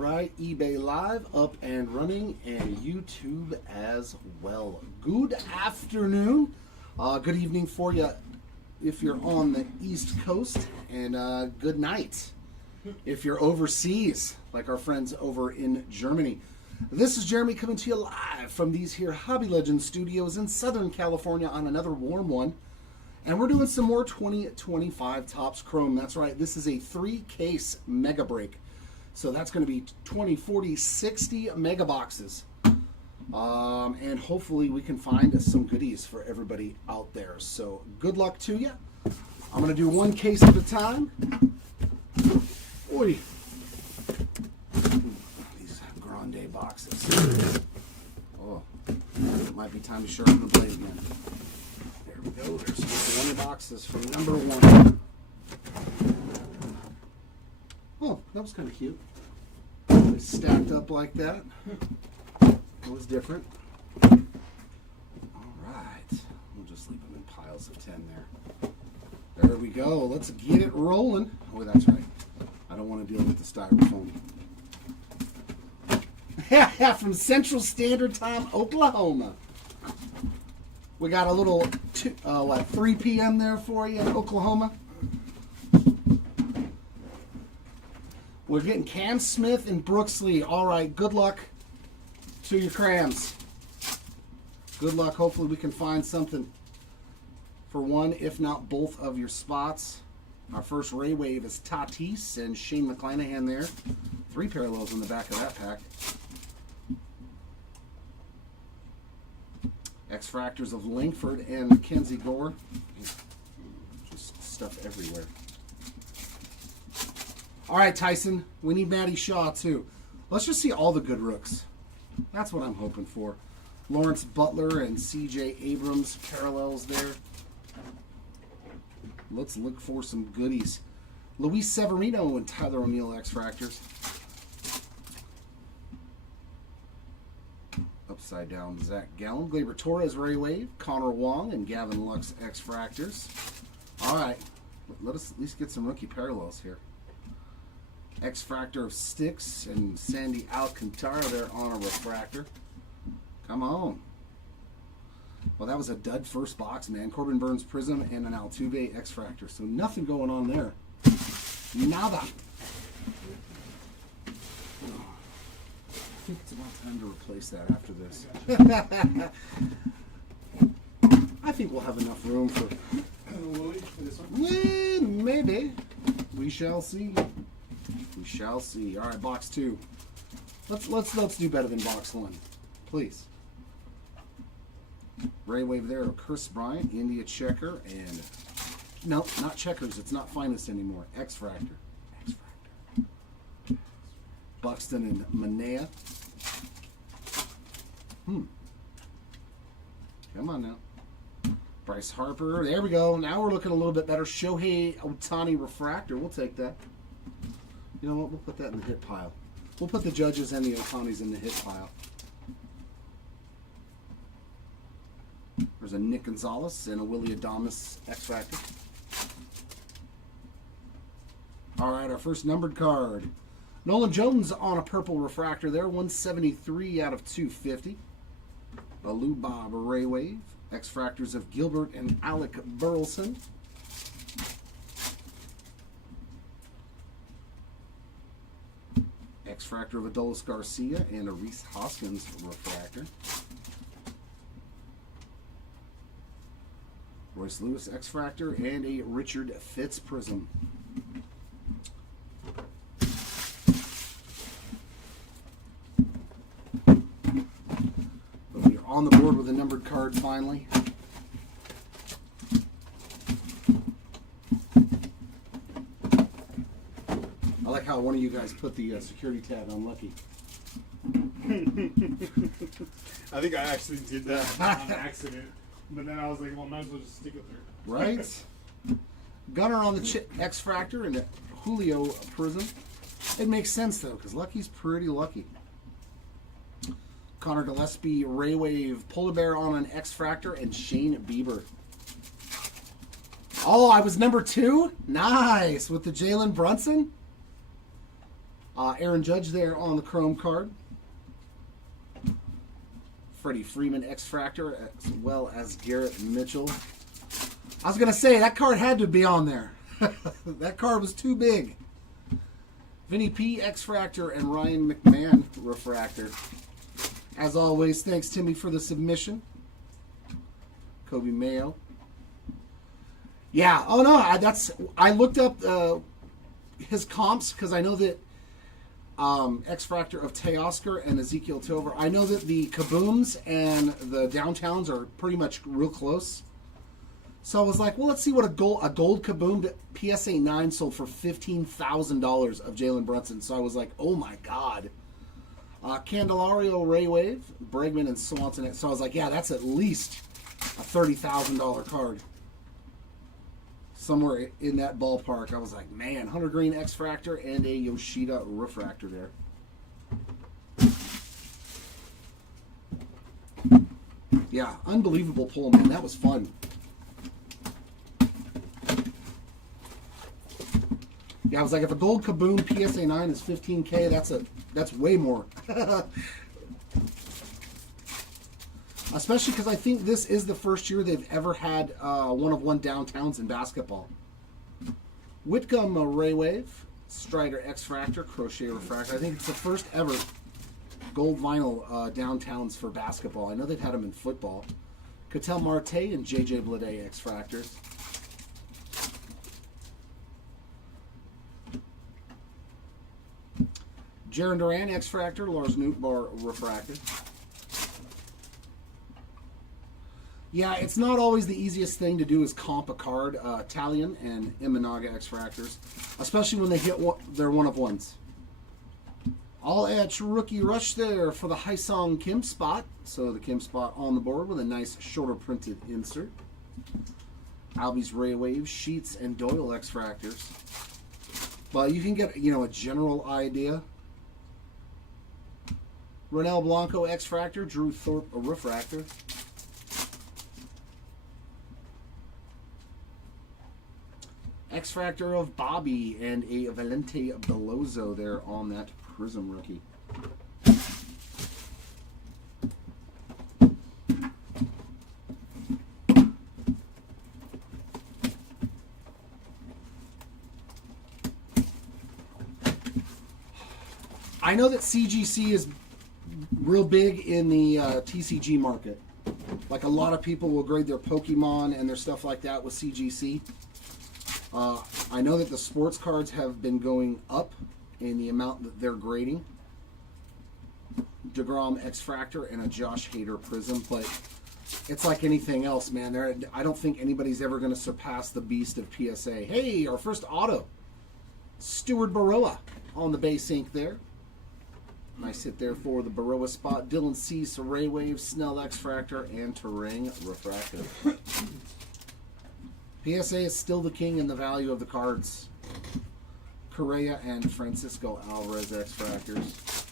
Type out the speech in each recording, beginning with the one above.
right, eBay Live up and running, and YouTube as well. Good afternoon, good evening for you if you're on the East Coast, and good night if you're overseas, like our friends over in Germany. This is Jeremy coming to you live from these here Hobby Legends studios in Southern California on another warm one. And we're doing some more 2025 Topps Chrome. That's right, this is a 3-case mega break. So that's going to be 20, 40, 60 mega boxes. And hopefully we can find some goodies for everybody out there. So good luck to you. I'm going to do one case at a time. Oi. These grande boxes. Oh, it might be time to sharpen the blade again. There we go. There's 20 boxes from number 1. Oh, that was kind of cute. Stacked up like that. It was different. All right. We'll just leave them in piles of 10 there. There we go. Let's get it rolling. Oh, that's right. I don't want to deal with the styrofoam. From Central Standard Time, Oklahoma. We got a little 3 p.m. there for you in Oklahoma. We're getting Cam Smith and Brooks Lee. All right, good luck to your crams. Good luck. Hopefully we can find something for one, if not both of your spots. Our first Ray Wave is Tatis and Shane McClanahan there. 3 parallels in the back of that pack. X-Fractors of Langford and Mackenzie Gore. Just stuff everywhere. All right, Tyson, we need Matty Shaw, too. Let's just see all the good rooks. That's what I'm hoping for. Lawrence Butler and C.J. Abrams parallels there. Let's look for some goodies. Luis Severino and Tyler O'Neill X-Fractors. Upside down Zach Gallen. Gleyber Torres Ray Wave. Connor Wong and Gavin Lux X-Fractors. All right, let us at least get some rookie parallels here. X-Fractor of Sticks and Sandy Alcantara there on a refractor. Come on. Well, that was a dud first box, man. Corbin Burns Prism and an Altuve X-Fractor. So nothing going on there. Nada. I think it's about time to replace that after this. I think we'll have enough room for this one. Maybe. We shall see. We shall see. All right, box 2. Let's do better than box 1, please. Ray Wave there of Chris Bryant, India Checker, and no, not Checkers. It's not Finest anymore. X-Fractor. X-Fractor. Buxton and Manea. Come on now. Bryce Harper. There we go. Now we're looking a little bit better. Shohei Ohtani Refractor. We'll take that. You know what? We'll put that in the hit pile. We'll put the Judges and the Otanis in the hit pile. There's a Nick Gonzalez and a Willie Adames X-Fractor. All right, our first numbered card. Nolan Jones on a purple refractor there. 173 out of 250. A Lou Bob Ray Wave. X-Fractors of Gilbert and Alec Burleson. X-Fractor of Adolis Garcia and a Reese Hoskins refractor. Royce Lewis X-Fractor and a Richard Fitz Prism. But we are on the board with a numbered card finally. I like how one of you guys put the security tab on Lucky. I think I actually did that on accident. But then I was like, well, might as well just stick with her. Right? Gunner on the X-Fractor and the Julio Prism. It makes sense, though, because Lucky's pretty lucky. Connor Gillespie, Ray Wave, Polar Bear on an X-Fractor, and Shane Bieber. Oh, I was number 2? Nice! With the Jalen Brunson? Aaron Judge there on the chrome card. Freddie Freeman X-Fractor, as well as Garrett Mitchell. I was going to say, that card had to be on there. That card was too big. Vinny P X-Fractor and Ryan McMahon Refractor. As always, thanks Timmy for the submission. Kobe Mayo. Yeah, oh no, I looked up his comps because I know that X-Fractor of Teoscar and Ezekiel Tover. I know that the Kabooms and the Downtowns are pretty much real close. So I was like, well, let's see what a gold Kaboom PSA 9 sold for $15,000 of Jalen Brunson. So I was like, oh my God. Candelario Ray Wave, Bregman, and Swanson. So I was like, yeah, that's at least a $30,000 card. Somewhere in that ballpark. I was like, man, Hunter Green X-Fractor and a Yoshida Refractor there. Yeah, unbelievable pull, man. That was fun. Yeah, I was like, if a gold Kaboom PSA 9 is $15K, that's way more. Especially because I think this is the first year they've ever had one-of-one downtowns in basketball. Whitcomb Ray Wave, Strider X-Fractor, Crochet Refractor. I think it's the first ever gold vinyl downtowns for basketball. I know they've had them in football. Cattell Marte and JJ Blade X-Fractors. Jaron Duran X-Fractor, Lars Nootbaar Refractor. Yeah, it's not always the easiest thing to do is comp a card, Talion and Imanaga X-Fractors, especially when they hit their one-of-ones. All edge rookie rush there for the Haisong Kim spot. So the Kim spot on the board with a nice shorter printed insert. Albies Ray Wave, Sheets, and Doyle X-Fractors. But you can get, a general idea. Ronel Blanco X-Fractor, Drew Thorpe a Refractor. X-Fractor of Bobby and a Valente Belozo there on that Prism rookie. I know that CGC is real big in the TCG market. Like a lot of people will grade their Pokemon and their stuff like that with CGC. I know that the sports cards have been going up in the amount that they're grading. DeGrom X-Fractor and a Josh Hader Prism, but it's like anything else, man. I don't think anybody's ever going to surpass the beast of PSA. Hey, our first auto. Stuart Baroa on the base ink there. Nice hit there for the Baroa spot. Dylan Cease, Ray Wave, Snell X-Fractor, and Terang Refractor. PSA is still the king in the value of the cards. Correa and Francisco Alvarez X-Fractors.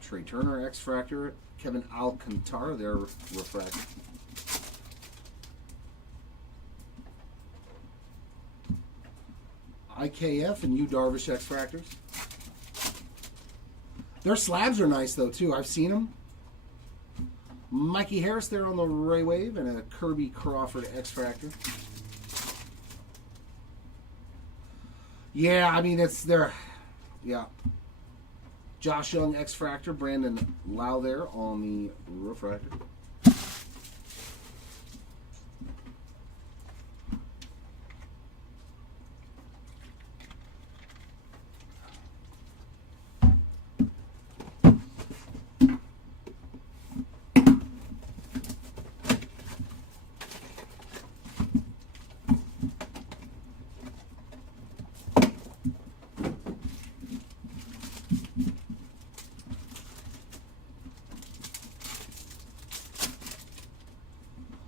Trey Turner X-Fractor. Kevin Alcantara, their Refractor. IKF and Yu Darvish X-Fractors. Their slabs are nice, though, too. I've seen them. Mikey Harris there on the Ray Wave and a Kirby Crawford X-Fractor. Yeah, I mean, it's their... Yeah. Josh Young X-Fractor, Brandon Lau there on the Refractor.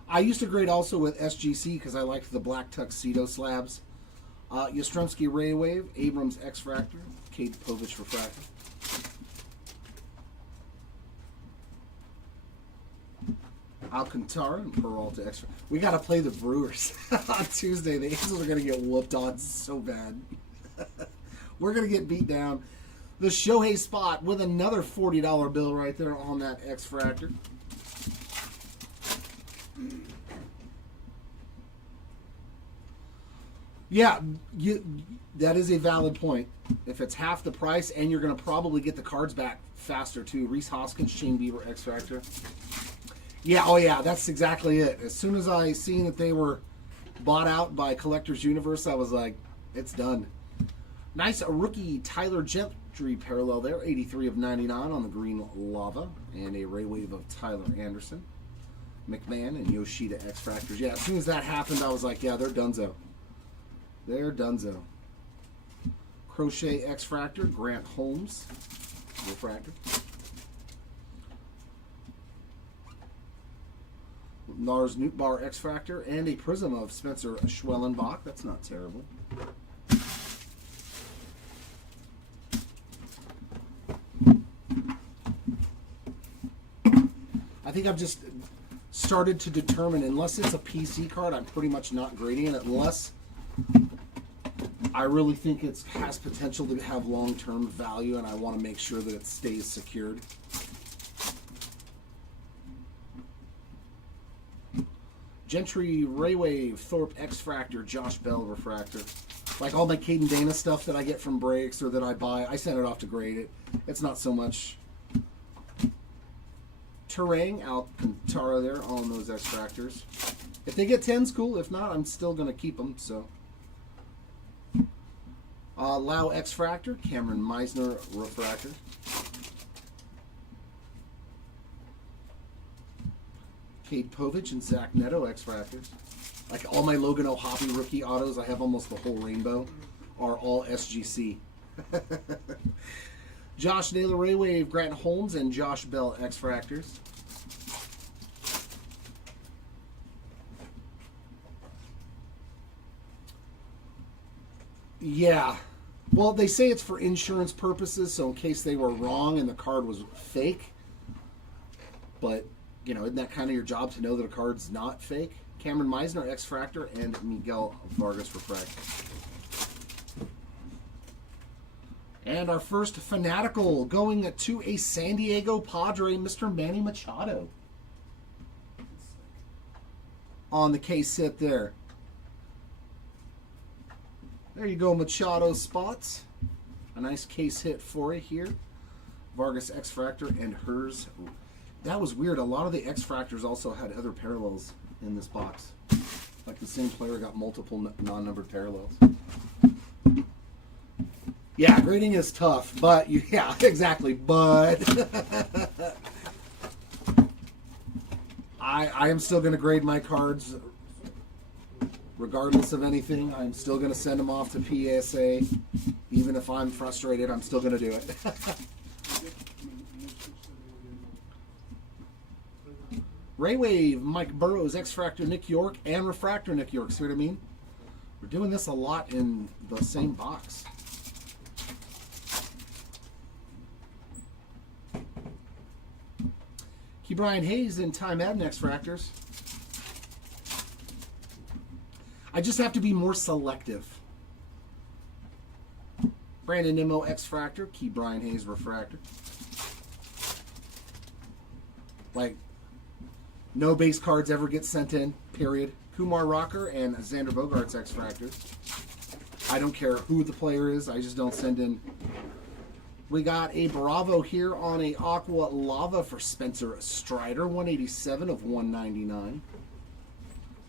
I used to grade also with SGC because I liked the black tuxedo slabs. Yastrzemski Ray Wave, Abrams X-Fractor, Cade Povich Refractor. Alcantara and Peralta extra. We got to play the Brewers on Tuesday. The Angels are going to get whooped on so bad. We're going to get beat down. The Shohei spot with another $40 bill right there on that X-Fractor. Yeah, that is a valid point. If it's half the price and you're going to probably get the cards back faster too. Reese Hoskins, Shane Bieber, X-Fractor. Yeah, oh yeah, that's exactly it. As soon as I seen that they were bought out by Collectors Universe, I was like, it's done. Nice rookie Tyler Gentry parallel there. 83 of 99 on the green lava. And a Ray Wave of Tyler Anderson. McMahon and Yoshida X-Fractors. Yeah, as soon as that happened, I was like, yeah, they're donezo. They're donezo. Crochet X-Fractor, Grant Holmes, refractor. Lars Nootbaar X-Fractor, and a Prism of Spencer Schwellenbach. That's not terrible. I think I've just started to determine, unless it's a PC card, I'm pretty much not grading it, unless I really think it has potential to have long-term value, and I want to make sure that it stays secured. Gentry, Raywave, Thorpe X-Fractor, Josh Bell Refractor. Like all my Caden Dana stuff that I get from breaks or that I buy, I send it off to grade it. It's not so much Terang, Alcantara there on those X-Fractors. If they get 10s, cool. If not, I'm still going to keep them, so... Lau X-Fractor, Cameron Meisner Refractor. Cade Povich and Zach Neto X-Fractors. Like all my Logan O'Hoppe rookie autos, I have almost the whole rainbow, are all SGC. Josh Naylor Raywave, Grant Holmes, and Josh Bell X-Fractors. Yeah. Well, they say it's for insurance purposes, so in case they were wrong and the card was fake. But, you know, isn't that kind of your job to know that a card's not fake? Cameron Meisner, X-Fractor, and Miguel Vargas Refractor. And our first Fanatical going to a San Diego Padre, Mr. Manny Machado. On the case set there. There you go, Machado spots. A nice case hit for you here. Vargas X-Fractor and hers. That was weird. A lot of the X-Fractors also had other parallels in this box. Like the same player got multiple non-numbered parallels. Yeah, grading is tough, but yeah, exactly. But I am still going to grade my cards regardless of anything. I'm still going to send them off to PSA. Even if I'm frustrated, I'm still going to do it. Raywave, Mike Burrows, X-Fractor, Nick York, and Refractor Nick York. See what I mean? We're doing this a lot in the same box. Key Brian Hayes and Ty Madden X-Fractors. I just have to be more selective. Brandon Nimmo X-Fractor, Key Brian Hayes Refractor. Like, no base cards ever get sent in, period. Kumar Rocker and Xander Bogaerts X-Fractors. I don't care who the player is, I just don't send in. We got a Bravo here on a Aqua Lava for Spencer Strider, 187 of 199.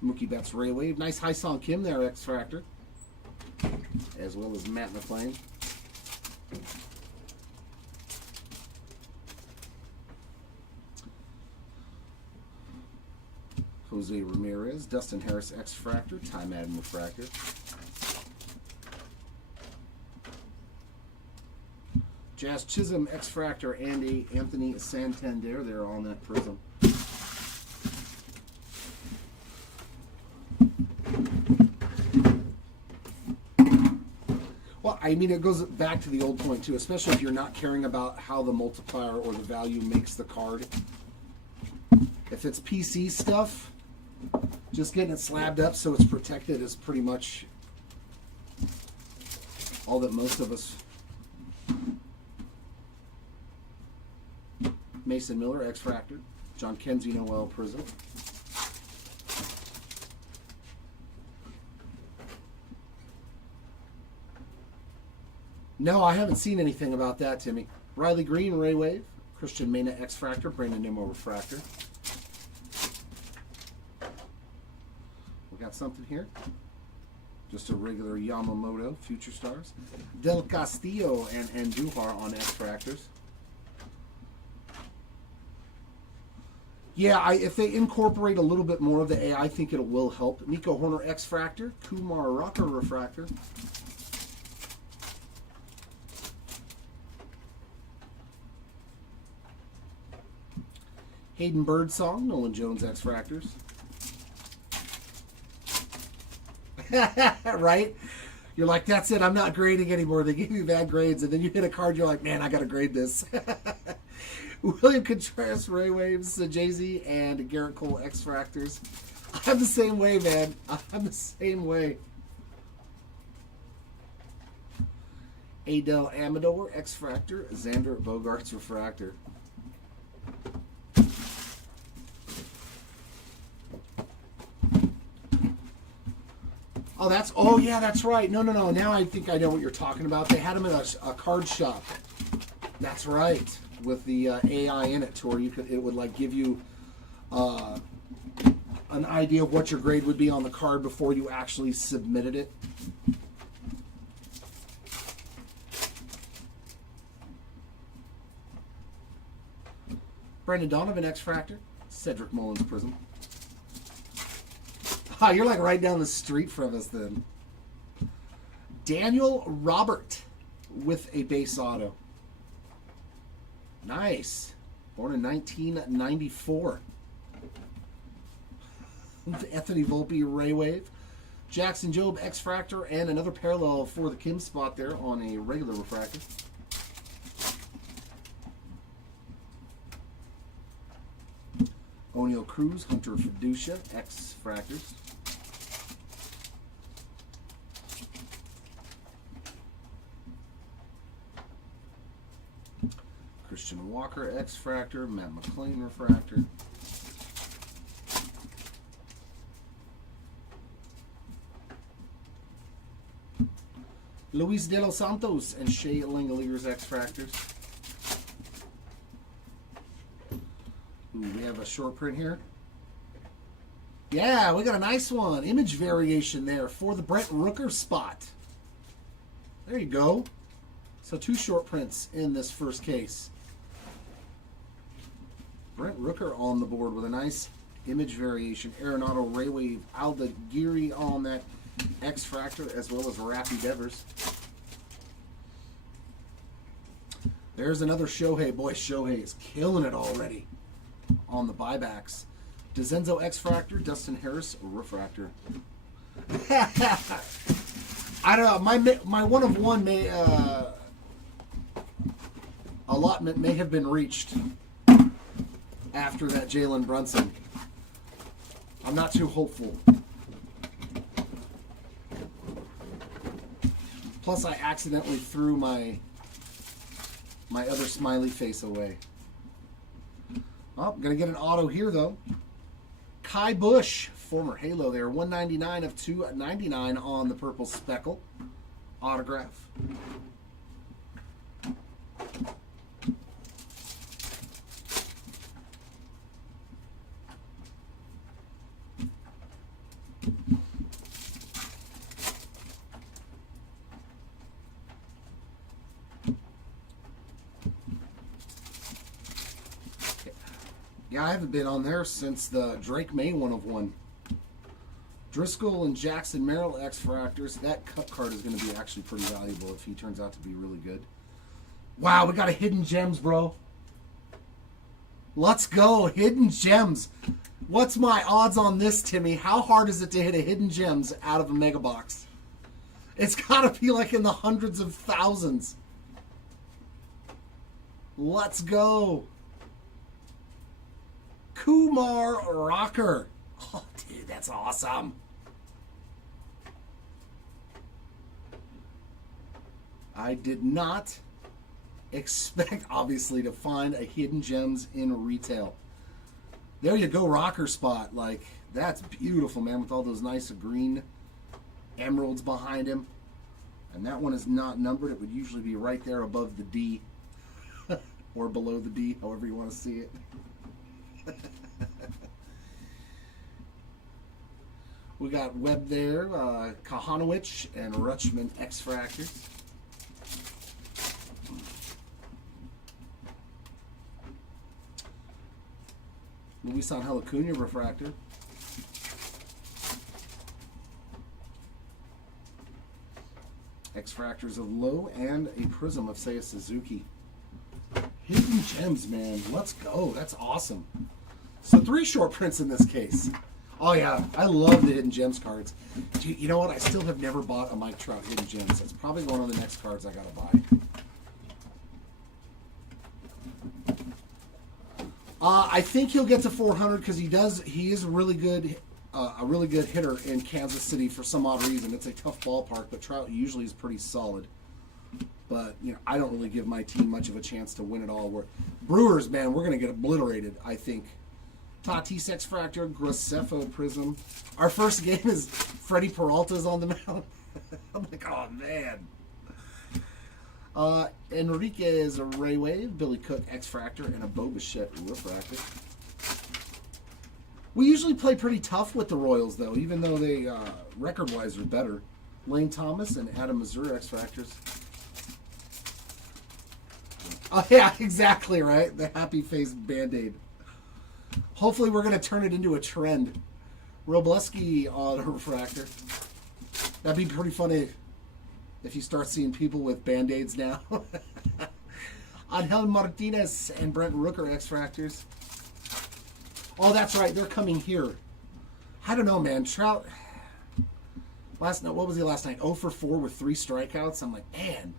Mookie Betts Raywave. Nice Hai-Song Kim there, X-Fractor. As well as Matt McClain. Jose Ramirez, Dustin Harris X-Fractor, Ty Madden Refractor. Jazz Chisholm X-Fractor and a Anthony Santander there on that Prism. Well, I mean, it goes back to the old point too, especially if you're not caring about how the multiplier or the value makes the card. If it's PC stuff, just getting it slabbed up so it's protected is pretty much all that most of us. Mason Miller, X-Fractor. John Kenzie, Noel, Prism. No, I haven't seen anything about that, Timmy. Riley Green, Ray Wave. Christian Mena, X-Fractor. Brandon Nimmo, Refractor. We got something here. Just a regular Yamamoto, Future Stars. Del Castillo and Andujar on X-Fractors. Yeah, if they incorporate a little bit more of the AI, I think it will help. Nico Horner, X-Fractor. Kumar Rocker, Refractor. Hayden Birdsong, Nolan Jones, X-Fractors. Right? You're like, that's it, I'm not grading anymore. They give you bad grades, and then you hit a card, you're like, man, I gotta grade this. William Contreras, Ray Waves, Jay-Z, and Garrett Cole, X-Fractors. I'm the same way, man. I'm the same way. Adel Amador, X-Fractor. Xander Bogaerts, Refractor. Oh yeah, that's right. No. Now I think I know what you're talking about. They had them at a card shop. That's right, with the AI in it, to where it would like give you an idea of what your grade would be on the card before you actually submitted it. Brandon Donovan, X-Fractor. Cedric Mullins, Prism. Ah, you're like right down the street from us then. Daniel Robert with a base auto. Nice. Born in 1994. Anthony Volpe, Ray Wave. Jackson Jobe, X-Fractor, and another parallel for the Kim spot there on a regular refractor. O'Neal Cruz, Hunter Fiducia, X-Fractors. Christian Walker, X-Fractor. Matt McClain, Refractor. Luis De Los Santos and Shea Langeliers, X-Fractors. Ooh, we have a short print here. Yeah, we got a nice one. Image variation there for the Brent Rooker spot. There you go. So 2 short prints in this first case. Brent Rooker on the board with a nice image variation. Arenado, Ray Wave, Alda Geary on that X-Fractor, as well as Raffy Devers. There's another Shohei. Boy, Shohei is killing it already on the buybacks. DeZenzo, X-Fractor. Dustin Harris, Refractor. I don't know. My one of one may allotment may have been reached after that Jalen Brunson. I'm not too hopeful. Plus, I accidentally threw my other smiley face away. Oh, I'm gonna get an auto here though. Kai Bush, former Halo there, 199 of 299 on the purple speckle autograph. Yeah, I haven't been on there since the Drake May 1/1. Driscoll and Jackson Merrill X-Fractors. That cut card is going to be actually pretty valuable if he turns out to be really good. Wow, we got a Hidden Gems, bro. Let's go, Hidden Gems. What's my odds on this, Timmy? How hard is it to hit a Hidden Gems out of a MegaBox? It's got to be like in the hundreds of thousands. Let's go. Kumar Rocker. Oh, dude, that's awesome. I did not expect, obviously, to find a Hidden Gems in retail. There you go, rocker spot. Like, that's beautiful, man, with all those nice green emeralds behind him. And that one is not numbered. It would usually be right there above the D. Or below the D, however you want to see it. We got Webb there, Kahanowicz, and Rutschman X-Fractor. Luis Angel Acuna refractor. X-Fractors of Lowe and a Prism of Seiya Suzuki. Hidden Gems, man. Let's go. That's awesome. So 3 short prints in this case. Oh, yeah. I love the Hidden Gems cards. Dude, you know what? I still have never bought a Mike Trout Hidden Gems. That's probably one of the next cards I got to buy. I think he'll get to 400 because he is a really good hitter in Kansas City for some odd reason. It's a tough ballpark, but Trout usually is pretty solid. But you know, I don't really give my team much of a chance to win it all. Brewers, man, we're gonna get obliterated, I think. Tatis X-Fractor, Graceffo Prism. Our first game is Freddie Peralta's on the mound. I'm like, oh man. Enriquez Ray Wave, Billy Cook X-Fractor, and a Bo Bichette Refractor. We usually play pretty tough with the Royals, though, even though they, record-wise, are better. Lane Thomas and Adam Mazur X-Fractors. Oh, yeah, exactly, right? The happy face Band-Aid. Hopefully we're going to turn it into a trend. Robleski on a refractor. That'd be pretty funny if you start seeing people with Band-Aids now. Angel Martinez and Brent Rooker X-Fractors. Oh, that's right. They're coming here. I don't know, man. Trout, last night, what was he last night? 0 for 4 with 3 strikeouts. I'm like, man.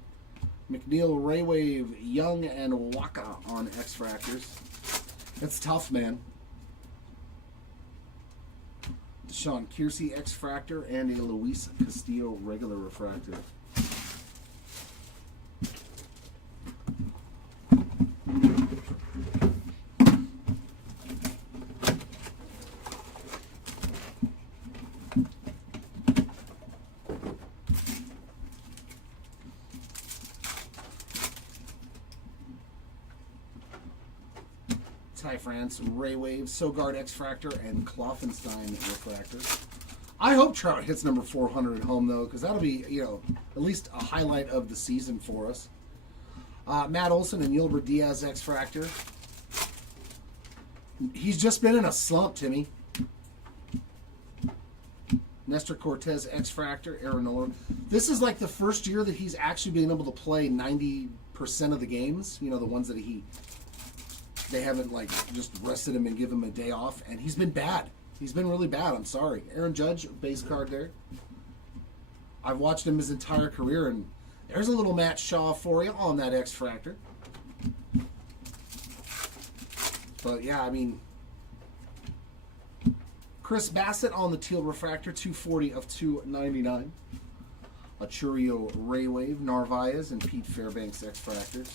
McNeil, Raywave, Young, and Waka on X-Fractors. It's tough, man. Deshaun Kiersey X-Fractor and a Luis Castillo regular refractor. Ty France, Ray Wave, Sogard X-Fractor, and Kloffenstein Refractor. I hope Trout hits number 400 at home, though, because that'll be, you know, at least a highlight of the season for us. Matt Olson and Yulbert Diaz X-Fractor. He's just been in a slump, Timmy. Nestor Cortez X-Fractor, Aaron Nolan. This is like the first year that he's actually been able to play 90% of the games. You know, the ones that they haven't, like, just rested him and give him a day off. And he's been bad. He's been really bad. I'm sorry. Aaron Judge, base card there. I've watched him his entire career, and there's a little Matt Shaw for you on that X-Fractor. But, yeah, I mean, Chris Bassett on the teal refractor, 240 of 299. Achurio Raywave, Narvaez, and Pete Fairbanks X-Fractors.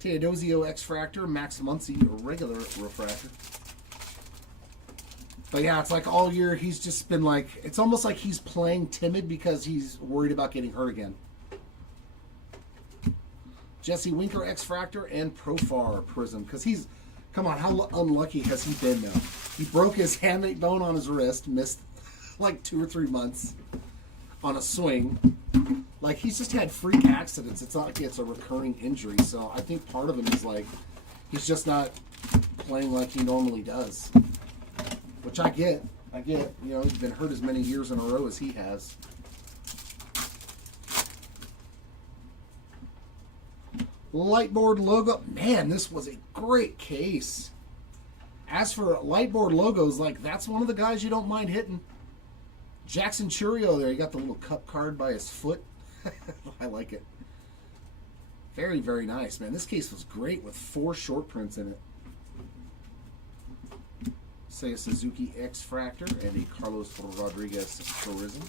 Teodosio X-Fractor, Max Muncy, regular refractor. But yeah, it's like all year he's just been like, it's almost like he's playing timid because he's worried about getting hurt again. Jesse Winker X-Fractor and Profar Prism. Because he's, come on, how unlucky has he been now? He broke his hamate bone on his wrist, missed like 2 or 3 months on a swing. Like, he's just had freak accidents. It's not like it's a recurring injury. So I think part of him is like, he's just not playing like he normally does. Which I get. You know, he's been hurt as many years in a row as he has. Lightboard logo. Man, this was a great case. As for lightboard logos, like, that's one of the guys you don't mind hitting. Jackson Churio there. You got the little cup card by his foot. I like it. Very, very nice, man. This case was great with 4 short prints in it. Seiya Suzuki X-Fractor and a Carlos Rodriguez Tourism.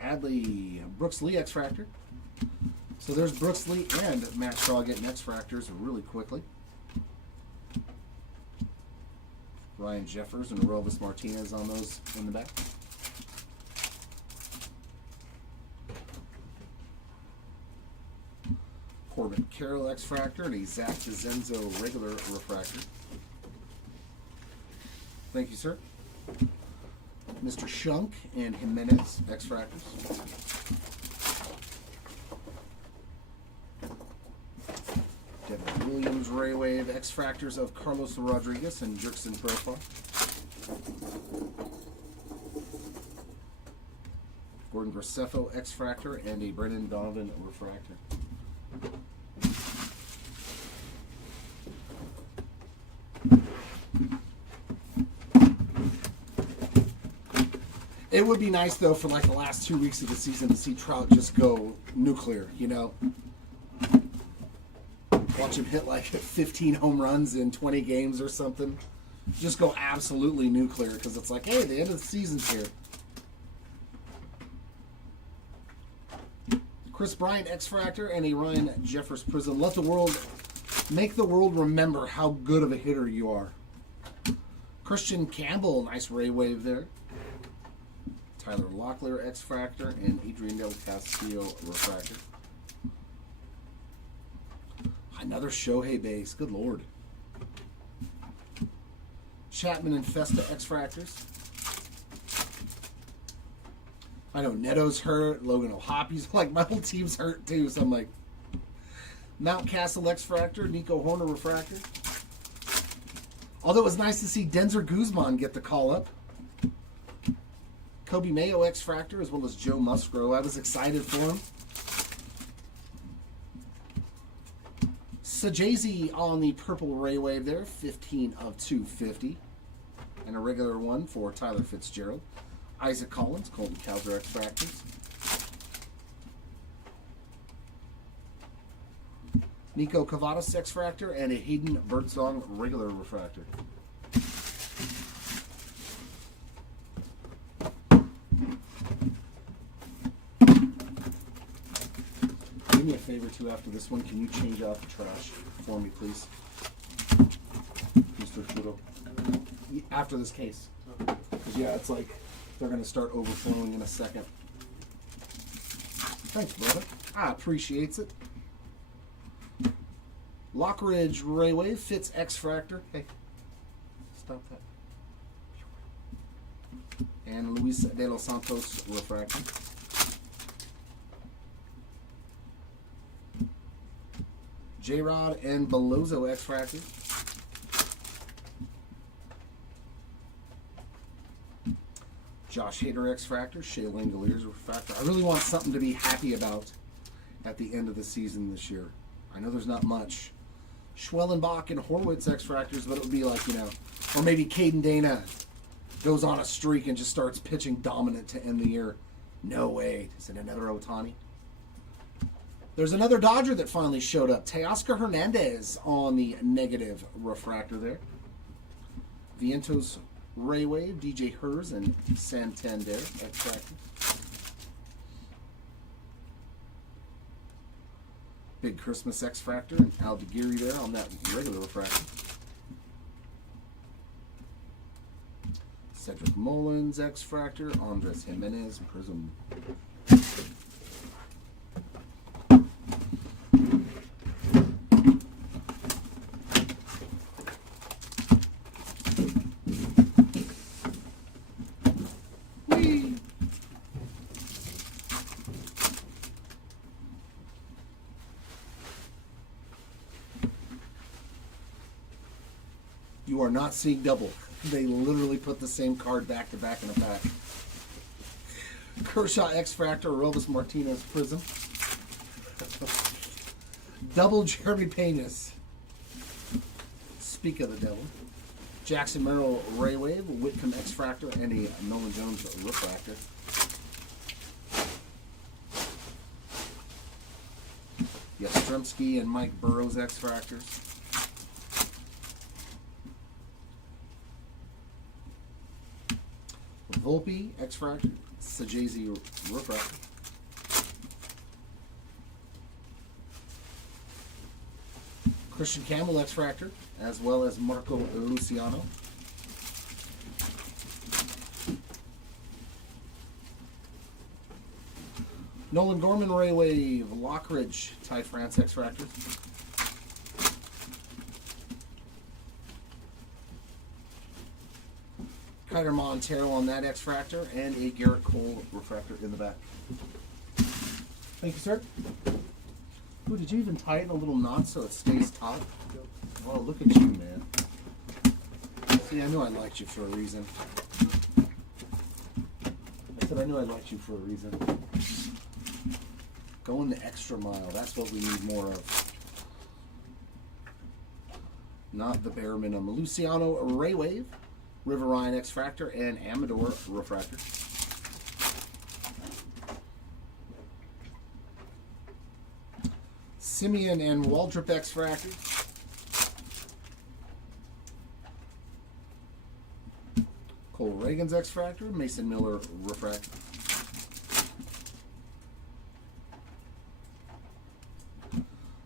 Adley Brooks Lee X-Fractor. So there's Brooks Lee and Matt Shaw getting X-Fractors really quickly. Ryan Jeffers and Arovis Martinez on those in the back. Corbin Carroll X-Fractor and a Zach DeZenzo regular refractor. Thank you, sir. Mr. Shunk and Jimenez X-Fractors. Devin Williams Ray Wave X-Fractors of Carlos Rodriguez and Jerkson Profile. Gordon Graceffo X-Fractor and a Brendan Donovan refractor. It would be nice, though, for like the last 2 weeks of the season to see Trout just go nuclear, you know? Watch him hit like 15 home runs in 20 games or something. Just go absolutely nuclear because it's like, hey, the end of the season's here. Chris Bryant X-Fractor and a Ryan Jeffers Prism. Make the world remember how good of a hitter you are. Christian Campbell, nice Ray Wave there. Tyler Locklear X-Fractor and Adrian Del Castillo refractor. Another Shohei base, good lord. Chapman and Festa X-Fractors. I know Neto's hurt, Logan O'Hoppy's like my whole team's hurt too, so I'm like Mountcastle X-Fractor, Nico Horner refractor. Although it was nice to see Denzer Guzman get the call up. Kobe Mayo X-Fractor as well as Joe Musgrove. I was excited for him. Sajazi on the purple Ray Wave there, 15 of 250. And a regular one for Tyler Fitzgerald. Isaac Collins, Colton Cowser X-Fractors. Nico Cavadas X-Fractor and a Hayden Birdsong regular refractor. Do me a favor too after this one. Can you change out the trash for me, please? Mr. Churro. After this case. Because yeah, it's like they're going to start overflowing in a second. Thanks, brother. I appreciates it. Lockridge Ray Wave Fitz X-Fractor. Hey, stop that. And Luis de los Santos refractor. J-Rod and Belozo X-Fractor. Josh Hader X-Fractor. Shea Langoliers refractor. I really want something to be happy about at the end of the season this year. I know there's not much. Schwellenbach and Horwitz X-Fractors, but it would be like, you know, or maybe Caden Dana goes on a streak and just starts pitching dominant to end the year. No way. Is it another Ohtani? There's another Dodger that finally showed up. Teoscar Hernandez on the negative refractor there. Vientos Ray Wave, DJ Hers, and Santander X-Fractor. Big Christmas X-Fractor and Aldeguerri there on that regular refractor. Cedric Mullins X-Fractor, Andres Jimenez Prism. You are not seeing double. They literally put the same card back to back in a pack. Kershaw X-Fractor, Arovis Martinez Prism. Double Jeremy Peñas. Speak of the devil. Jackson Merrill Ray Wave, Whitcomb X-Fractor, and a Nolan Jones refractor. Yastrzemski and Mike Burrows X-Fractors. Volpe X-Fractor, Sajazi Refractor. Christian Campbell X-Fractor, as well as Marco Luciano. Nolan Gorman Ray Wave, Lockridge Ty France X-Fractor. Kyler Montero on that X-Fractor, and a Garrett Cole Refractor in the back. Thank you, sir. Ooh, did you even tighten a little knot so it stays taut? Oh, look at you, man. See, I knew I liked you for a reason. I said I knew I liked you for a reason. Going the extra mile, that's what we need more of. Not the bare minimum. Luciano Ray Wave, River Ryan X-Fractor, and Amador Refractor. Simeon and Waldrop X-Fractor. Cole Reagan's X-Fractor, Mason Miller Refractor.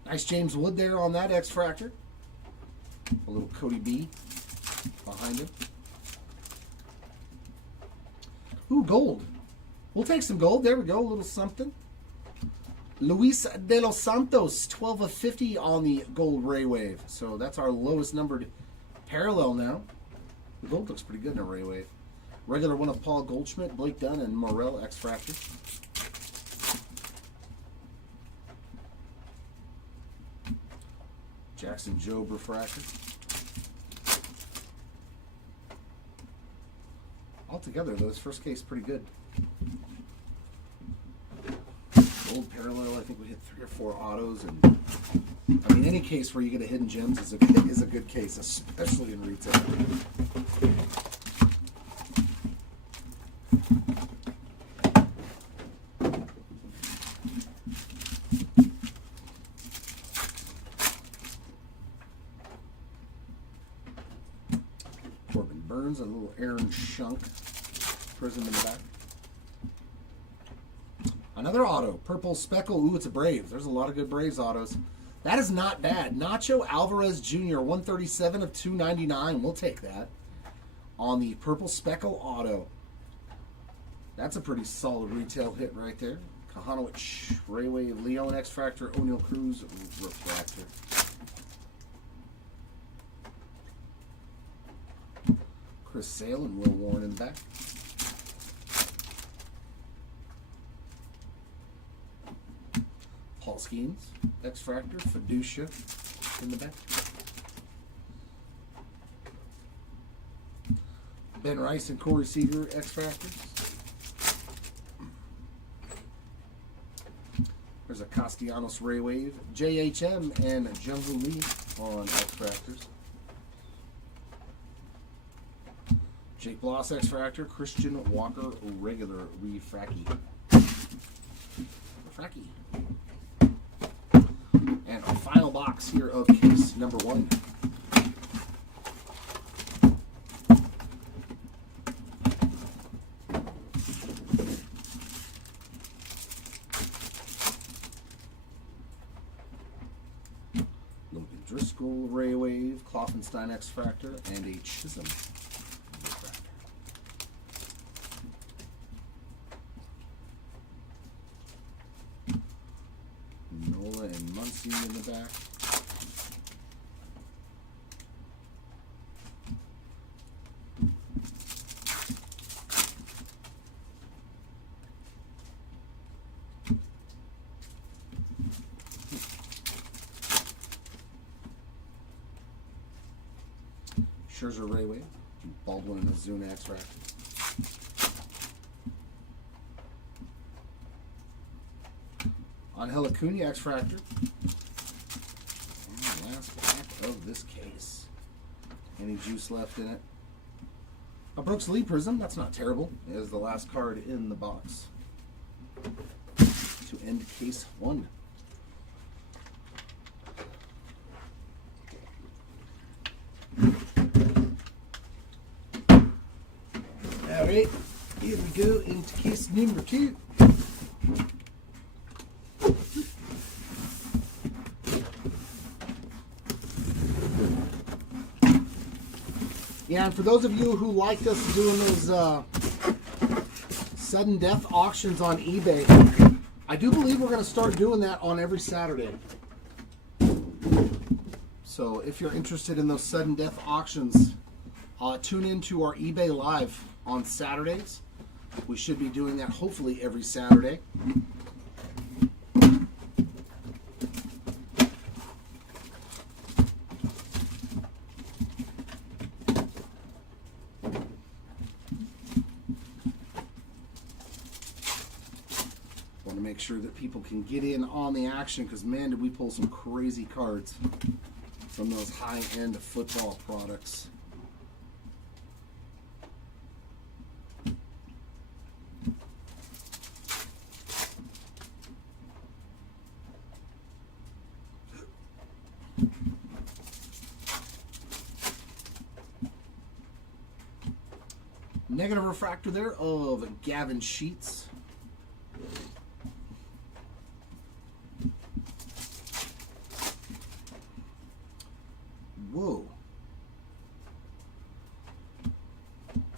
Nice James Wood there on that X-Fractor. A little Cody B behind him. Ooh, gold. We'll take some gold. There we go, a little something. Luis de los Santos, 12 of 50 on the gold Ray Wave. So that's our lowest numbered parallel now. The gold looks pretty good in a Ray Wave. Regular one of Paul Goldschmidt, Blake Dunn, and Morel X-Fractor. Jackson Jobe Refractor. Altogether, though, this first case pretty good. Gold parallel, I think we hit 3 or 4 autos, and I mean, any case where you get a hidden gems is a good case, especially in retail. Corbin Burns, a little Aaron Shunk prism in the back. Another auto, purple speckle. Ooh, it's a Braves. There's a lot of good Braves autos. That is not bad. Nacho Alvarez Jr., 137 of 299. We'll take that. On the purple speckle auto. That's a pretty solid retail hit right there. Kahanowicz, Raywave, Leon X-Fractor, O'Neal Cruz Refractor. Chris Sale and Will Warren in the back. Paul Skeens, X-Fractor, Fiducia in the back. Ben Rice and Corey Seager, X-Fractors. There's a Castellanos Ray Wave, JHM, and Jungwoo Lee on X-Fractors. Jake Bloss X-Fractor, Christian Walker regular Refracty. And our final box here of case number 1. Logan Driscoll Ray Wave, Kloffenstein X-Fractor, and a Chisholm Refractor. Nola and Muncie in the back. Scherzer Rayway, Baldwin and Ozuna X-Fractor. Angel Acuna X-Fractor. And last pack of this case. Any juice left in it? A Brooks Lee Prism, that's not terrible. Is the last card in the box to end case 1. Alright, here we go into case number 2. Yeah, and for those of you who liked us doing those sudden death auctions on eBay, I do believe we're going to start doing that on every Saturday. So if you're interested in those sudden death auctions, tune into our eBay Live on Saturdays. We should be doing that hopefully every Saturday. Want to make sure that people can get in on the action, because man, did we pull some crazy cards from those high-end football products. Negative refractor there of Gavin Sheets. Whoa.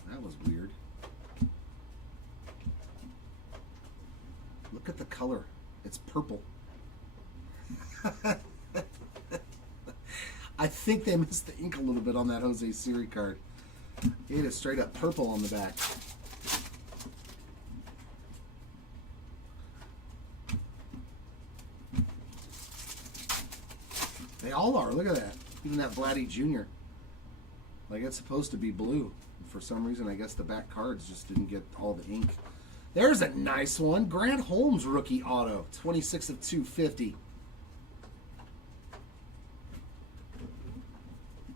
That was weird. Look at the color. It's purple. I think they missed the ink a little bit on that Jose Siri card. It is straight up purple on the back. They all are. Look at that. Even that Vladdy Jr. Like, it's supposed to be blue. For some reason, I guess the back cards just didn't get all the ink. There's a nice one. Grant Holmes rookie auto. 26 of 250.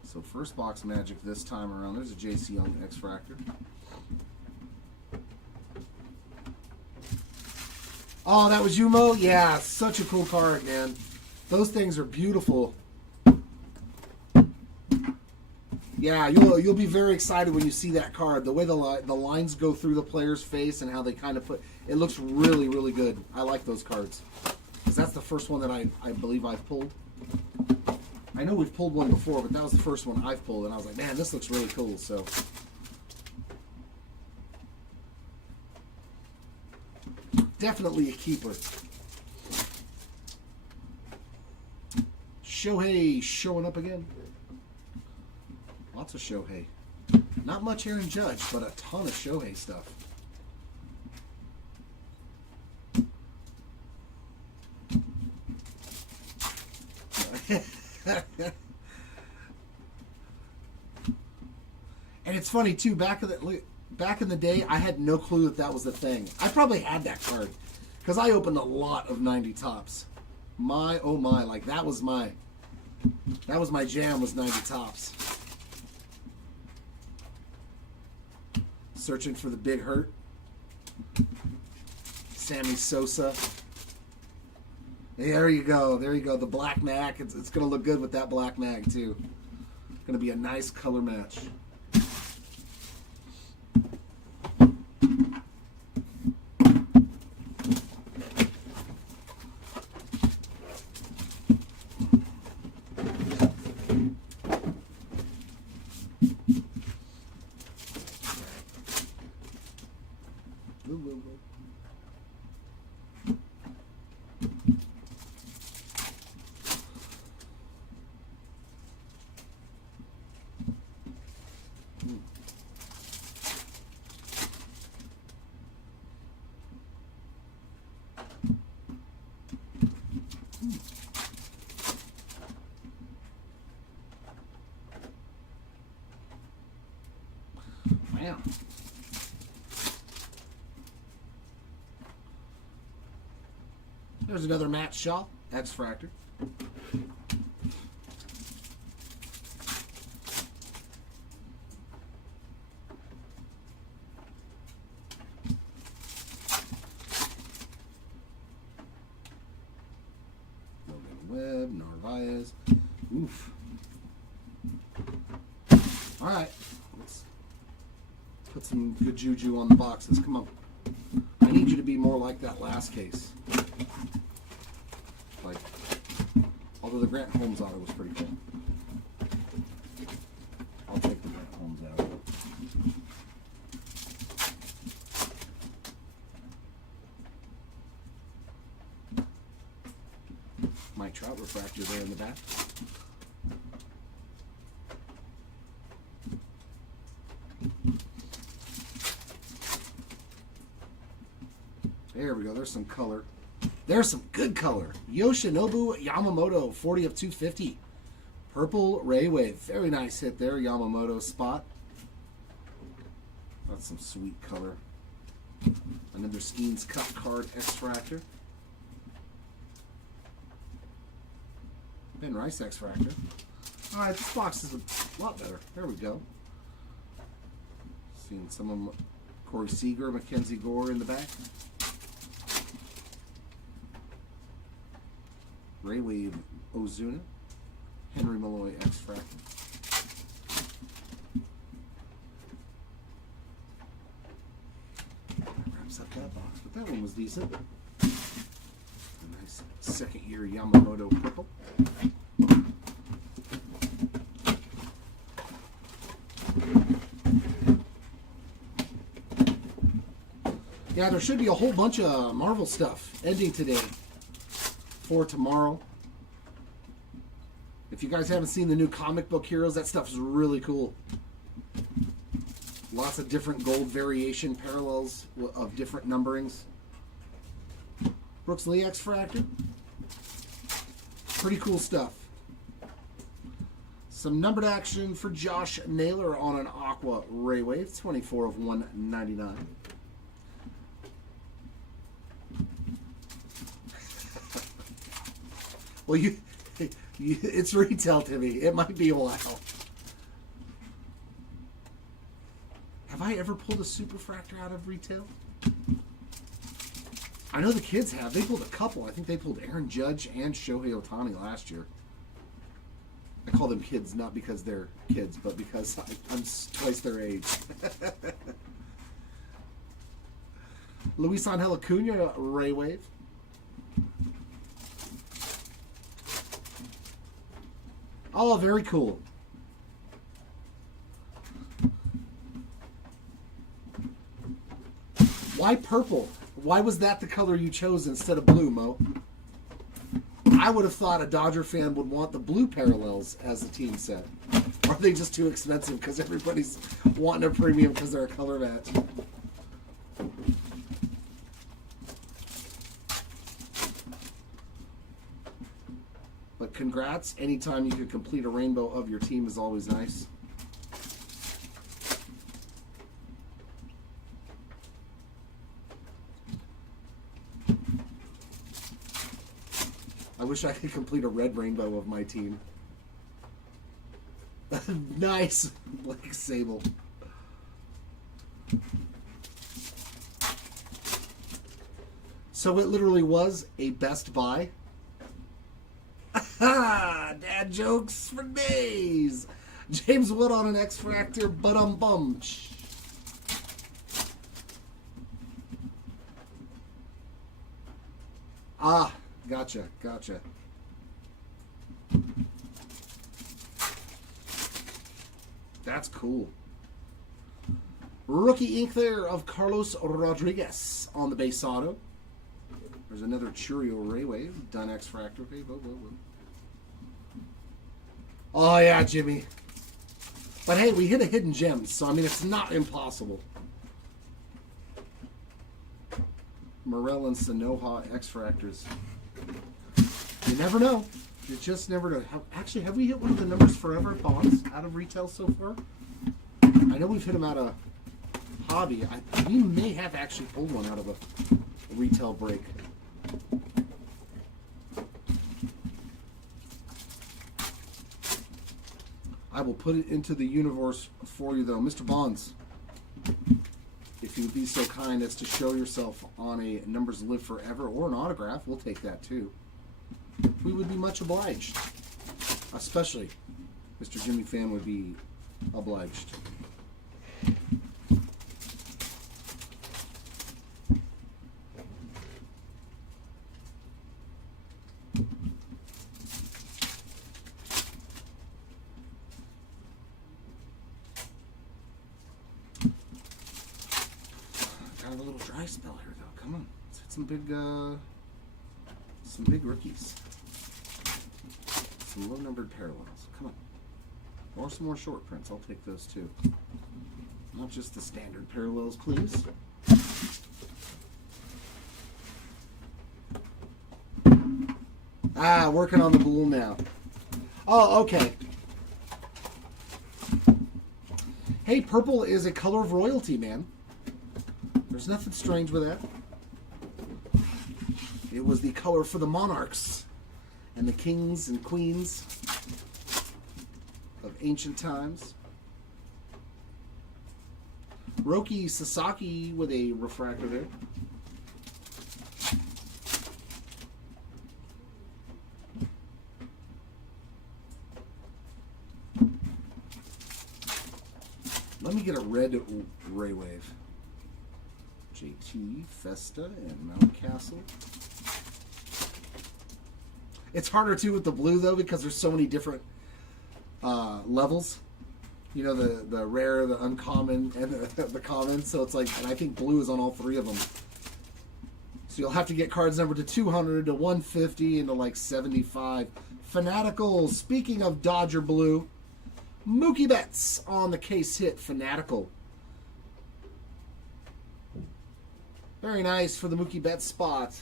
So first box magic this time around. There's a JC Young X-Fractor. Oh, that was Yumo? Yeah, such a cool card, man. Those things are beautiful. Yeah, you'll be very excited when you see that card. The way the lines go through the player's face and how they kind of put... It looks really, really good. I like those cards. Because that's the first one that I believe I've pulled. I know we've pulled one before, but that was the first one I've pulled, and I was like, man, this looks really cool, so... Definitely a keeper. Shohei showing up again. Lots of Shohei. Not much Aaron Judge, but a ton of Shohei stuff. And it's funny too, back in the day, I had no clue that was the thing. I probably had that card because I opened a lot of 90 tops. My oh my, like that was my jam, was 90 tops. Searching for the big hurt. Sammy Sosa. There you go. There you go. The black mag. It's going to look good with that black mag, too. Going to be a nice color match. Wow. There's another Matt Shaw, X-Fractor. Webb, Narvaez. Oof. All right. Put some good juju on the boxes. Come on. I need you to be more like that last case. Like, although the Grant Holmes auto was pretty cool. I'll take the Grant Holmes out. Mike Trout refractor there in the back. There we go. There's some color. There's some good color. Yoshinobu Yamamoto, 40 of 250. Purple Ray Wave. Very nice hit there, Yamamoto spot. That's some sweet color. Another Skeens Cut card X-Fractor. Ben Rice X-Fractor. Alright, this box is a lot better. There we go. Seeing some of them. Corey Seager, Mackenzie Gore in the back. Ray Wave Ozuna. Henry Malloy X-Fractor. Wraps up that box, but that one was decent. A nice second year Yamamoto purple. Yeah, there should be a whole bunch of Marvel stuff ending today for tomorrow. If you guys haven't seen the new comic book heroes, that stuff is really cool. Lots of different gold variation parallels of different numberings. Brooks Lee X-Fractor. Pretty cool stuff. Some numbered action for Josh Naylor on an Aqua Ray Wave, 24 of 199. Well, it's retail, Timmy. It might be a while. Have I ever pulled a Superfractor out of retail? I know the kids have. They pulled a couple. I think they pulled Aaron Judge and Shohei Ohtani last year. I call them kids not because they're kids, but because I'm twice their age. Luis Angel Acuna Ray Wave. Oh, very cool. Why purple? Why was that the color you chose instead of blue, Mo? I would have thought a Dodger fan would want the blue parallels as the team set. Or are they just too expensive because everybody's wanting a premium because they're a color match? But congrats. Anytime you can complete a rainbow of your team is always nice. I wish I could complete a red rainbow of my team. Nice, Blake Sable. So it literally was a Best Buy. Dad jokes for days. James Wood on an X-Fractor, bum. Ah, gotcha. That's cool. Rookie ink there of Carlos Rodriguez on the base auto. There's another Churio Ray Wave, done X-Fractor. Okay, whoa. Oh, yeah, Jimmy. But hey, we hit a hidden gem, so I mean, it's not impossible. Morel and Sanoha X-Fractors. You never know. You just never know. Actually, have we hit one of the numbers forever bonds out of retail so far? I know we've hit them out of hobby. We may have actually pulled one out of a retail break. I will put it into the universe for you, though. Mr. Bonds, if you would be so kind as to show yourself on a Numbers Live Forever or an autograph, we'll take that too. We would be much obliged. Especially Mr. Jimmy Fan would be obliged. a little dry spell here, though. Come on, let's hit some big rookies. Some low-numbered parallels. Come on. Or some more short prints. I'll take those too. Not just the standard parallels, please. Ah, working on the blue now. Oh, okay. Hey, purple is a color of royalty, man. There's nothing strange with that. It was the color for the monarchs and the kings and queens of ancient times. Roki Sasaki with a refractor there. Let me get a red Ray Wave. JT, Festa, and Mountcastle. It's harder too with the blue though because there's so many different levels. You know, the rare, the uncommon, and the common. So it's like, and I think blue is on all three of them. So you'll have to get cards numbered to 200 to 150 and to like 75. Fanatical. Speaking of Dodger blue, Mookie Betts on the case hit. Fanatical. Very nice for the Mookie Betts spot.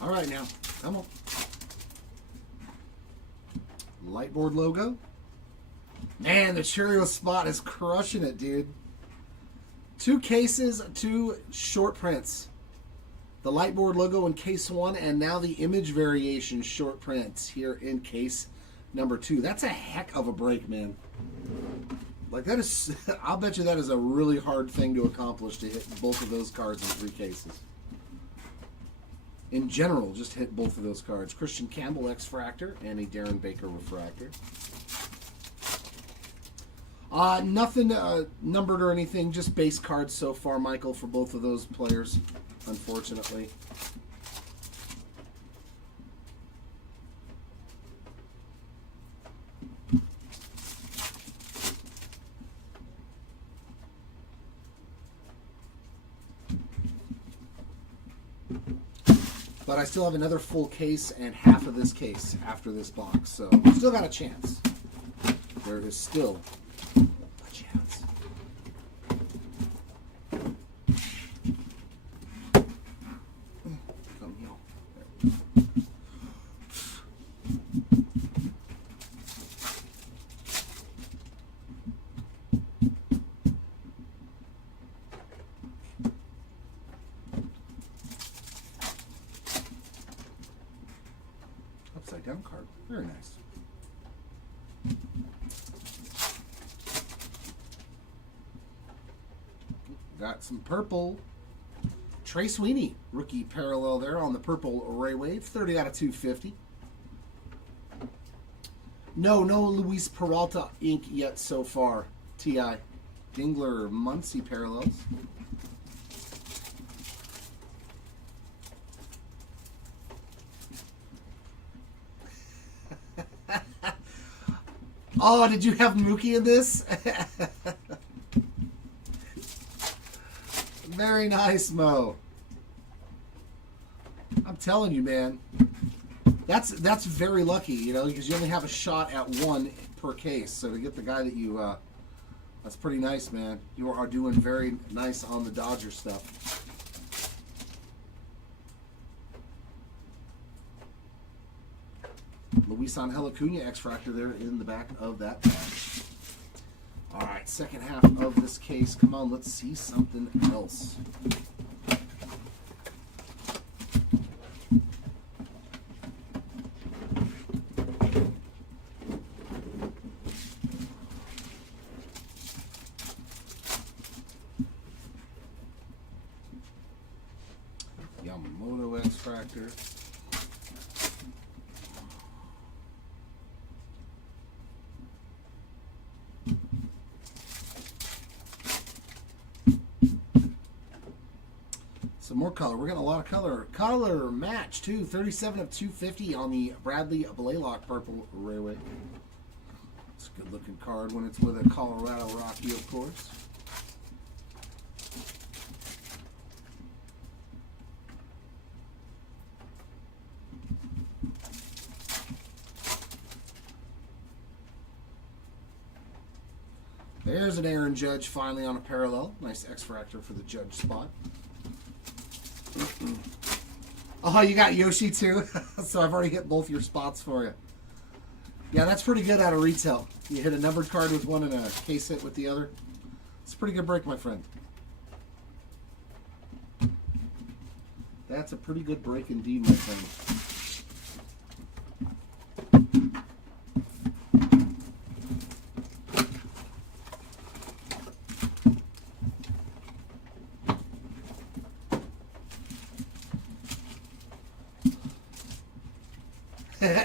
All right, now, come on. Lightboard logo. Man, the Cheerio spot is crushing it, dude. 2 cases, 2 short prints. The Lightboard logo in case 1, and now the image variation short prints here in case number 2. That's a heck of a break, man. Like, that is, I'll bet you that is a really hard thing to accomplish, to hit both of those cards in 3 cases. In general, just hit both of those cards. Christian Campbell X-Fractor and a Darren Baker Refractor. Nothing numbered or anything, just base cards so far, Michael, for both of those players, unfortunately. But I still have another full case and half of this case after this box. So still got a chance. There is still a chance. Come here. Upside down card. Very nice. Got some purple. Trey Sweeney, rookie parallel there on the purple Ray Wave. 30 out of 250. No Luis Peralta ink yet so far. T.I. Dingler Muncie parallels. Oh, did you have Mookie in this? Very nice, Mo. I'm telling you, man. That's very lucky, you know, because you only have a shot at 1 per case. So to get the guy that you That's pretty nice, man. You are doing very nice on the Dodger stuff. Luis Angel Acuna X-Fractor there in the back of that bag. All right, second half of this case. Come on, let's see something else. Yamamoto X-Fractor. Some more color. We're getting a lot of color. Color match, too. 37 of 250 on the Bradley Blaylock Purple Railway. It's a good-looking card when it's with a Colorado Rocky, of course. There's an Aaron Judge finally on a parallel. Nice X-Fractor for the Judge spot. Oh, you got Yoshi too? So I've already hit both your spots for you. Yeah, that's pretty good out of retail. You hit a numbered card with one and a case hit with the other. It's a pretty good break, my friend. That's a pretty good break indeed, my friend.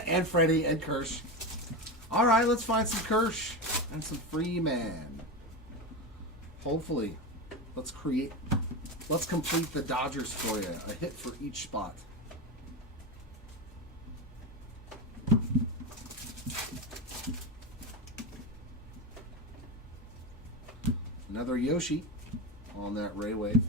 And Freddie and Kirsch. All right, let's find some Kirsch and some Freeman. Hopefully, let's complete the Dodgers for you. A hit for each spot. Another Yoshi on that Ray Wave.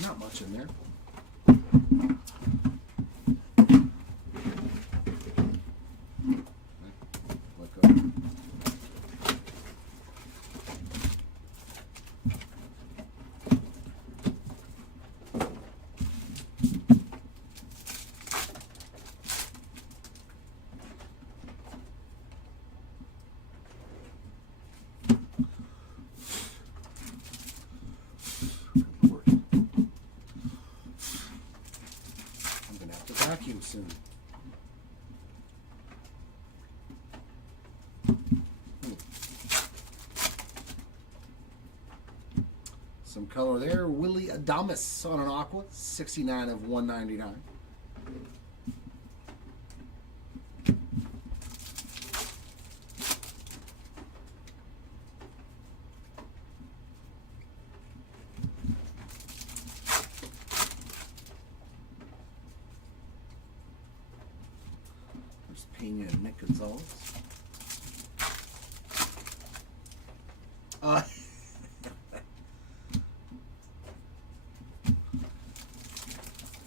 Not much in there. Let go. Vacuum soon. Some color there. Willie Adames on an Aqua, 69 of 199. Pena and Nick Gonzalez.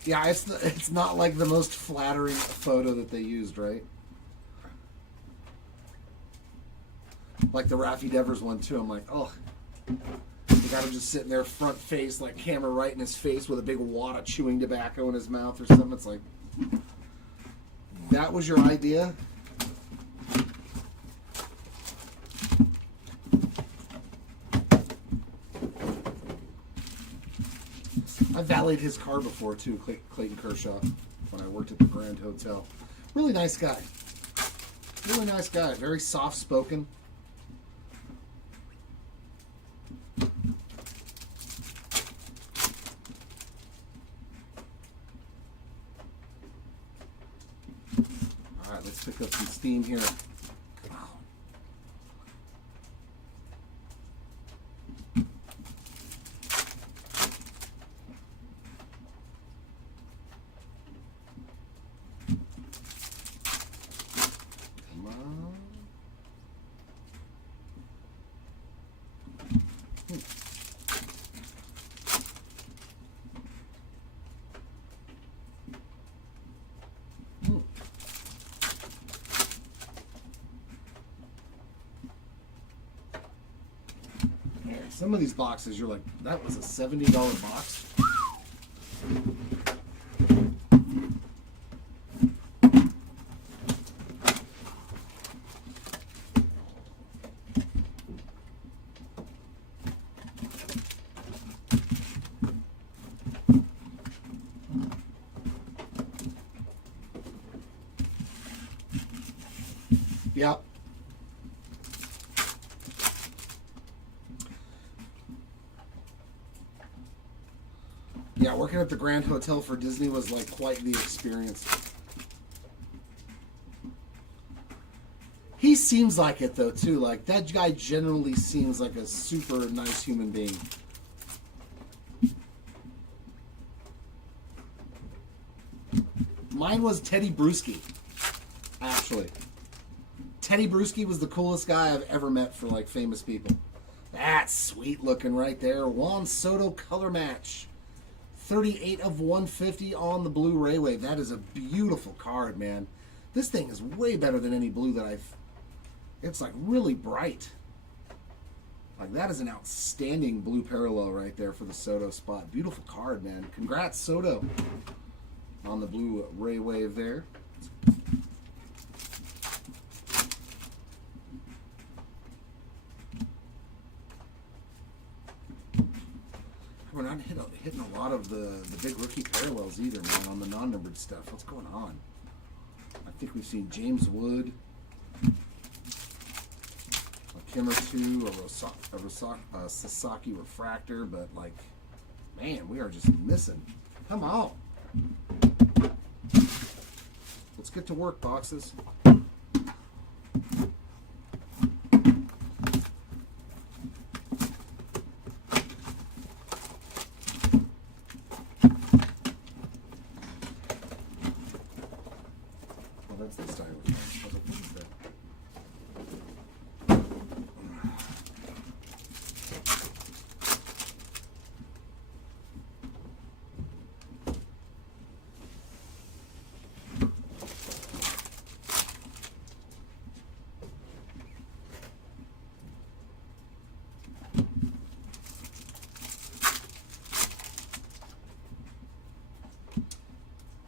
Yeah, it's not like the most flattering photo that they used, right? Like the Raffy Devers one too. I'm like, oh, you got him just sitting there, front face, like camera right in his face, with a big wad of chewing tobacco in his mouth or something. It's like, that was your idea? I valeted his car before too, Clayton Kershaw, when I worked at the Grand Hotel. Really nice guy. Really nice guy. Very soft spoken. Alright, let's pick up some steam here. Some of these boxes, you're like, that was a $70 box. Yep. Yeah, working at the Grand Hotel for Disney was like quite the experience. He seems like it though too. Like that guy generally seems like a super nice human being. Mine was Teddy Bruschi, actually. Teddy Bruschi was the coolest guy I've ever met for like famous people. That's sweet looking right there. Juan Soto color match. 38 of 150 on the blue Ray Wave. That is a beautiful card, man. This thing is way better than any blue that I've... It's like really bright. Like that is an outstanding blue parallel right there for the Soto spot. Beautiful card, man. Congrats, Soto, on the blue Ray Wave there. We're not hitting a lot of the big rookie parallels either, man, on the non-numbered stuff. What's going on? I think we've seen James Wood, a Kim or two, a Sasaki Refractor, but like, man, we are just missing. Come on. Let's get to work, boxes. That's the style.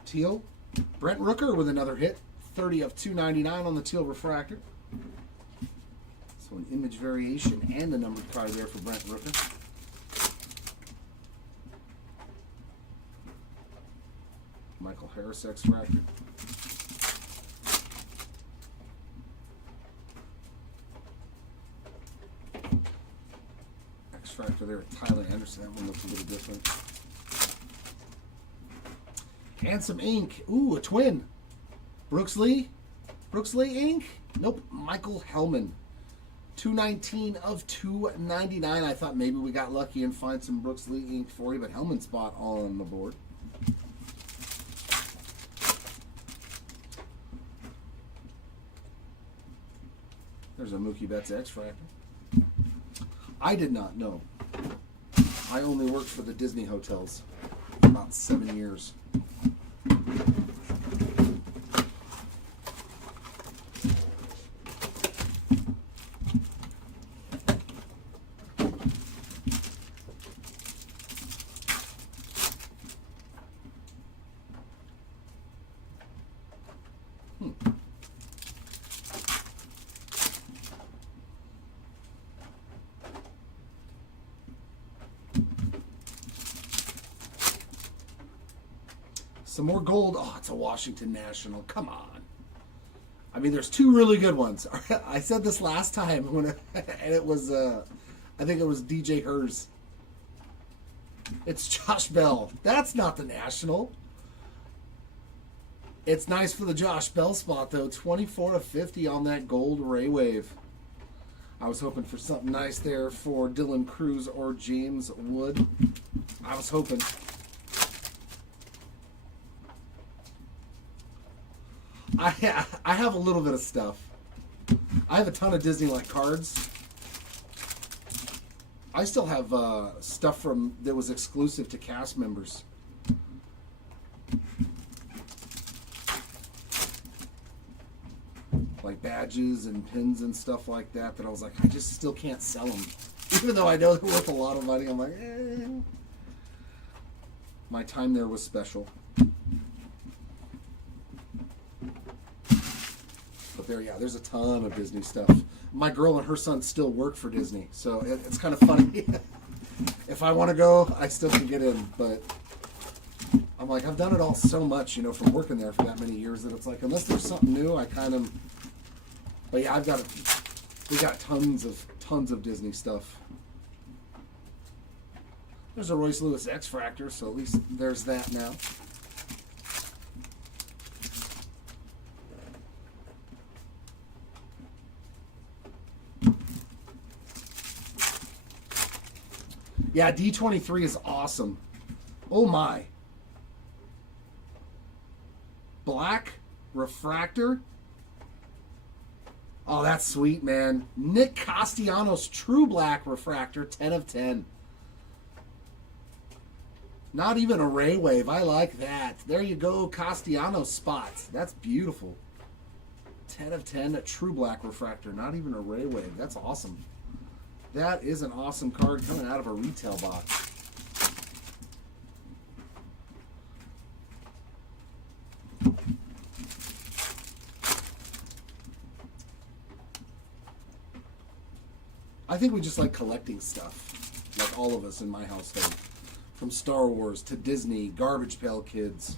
Teal, Brent Rooker with another hit. 30 of 299 on the teal refractor. So an image variation and a numbered card there for Brent Rooker. Michael Harris X-Fractor. X-Fractor there at Tyler Anderson. That one looks a little different. And some ink. Ooh, a twin. Brooks Lee ink? Nope. Michael Hellman. 219 of 299. I thought maybe we got lucky and find some Brooks Lee ink for you, but Hellman spot all on the board. There's a Mookie Betts X-Fractor. I did not know. I only worked for the Disney hotels for about 7 years. Some more gold. Oh, it's a Washington National. Come on. I mean, there's two really good ones. I said this last time and it was, I think it was DJ Hers. It's Josh Bell. That's not the National. It's nice for the Josh Bell spot, though. 24 of 50 on that gold Ray Wave. I was hoping for something nice there for Dylan Cruz or James Wood. I was hoping. I have a little bit of stuff. I have a ton of Disney-like cards. I still have stuff from that was exclusive to cast members. Like badges and pins and stuff like that I was like, I just still can't sell them. Even though I know they're worth a lot of money, I'm like, eh. My time there was special. But there, yeah, there's a ton of Disney stuff. My girl and her son still work for Disney, so it's kind of funny. If I want to go, I still can get in, but I'm like, I've done it all so much, from working there for that many years, that it's like, unless there's something new, I kind of. But yeah, we got tons of Disney stuff. There's a Royce Lewis X-Fractor, so at least there's that now. Yeah, D23 is awesome. Oh my. Black refractor. Oh, that's sweet, man. Nick Castellanos True Black refractor, 10 of 10. Not even a ray wave. I like that. There you go, Castellanos spots. That's beautiful. 10 of 10, a True Black refractor. Not even a ray wave. That's awesome. That is an awesome card coming out of a retail box. I think we just like collecting stuff, like all of us in my household. From Star Wars to Disney, Garbage Pail Kids.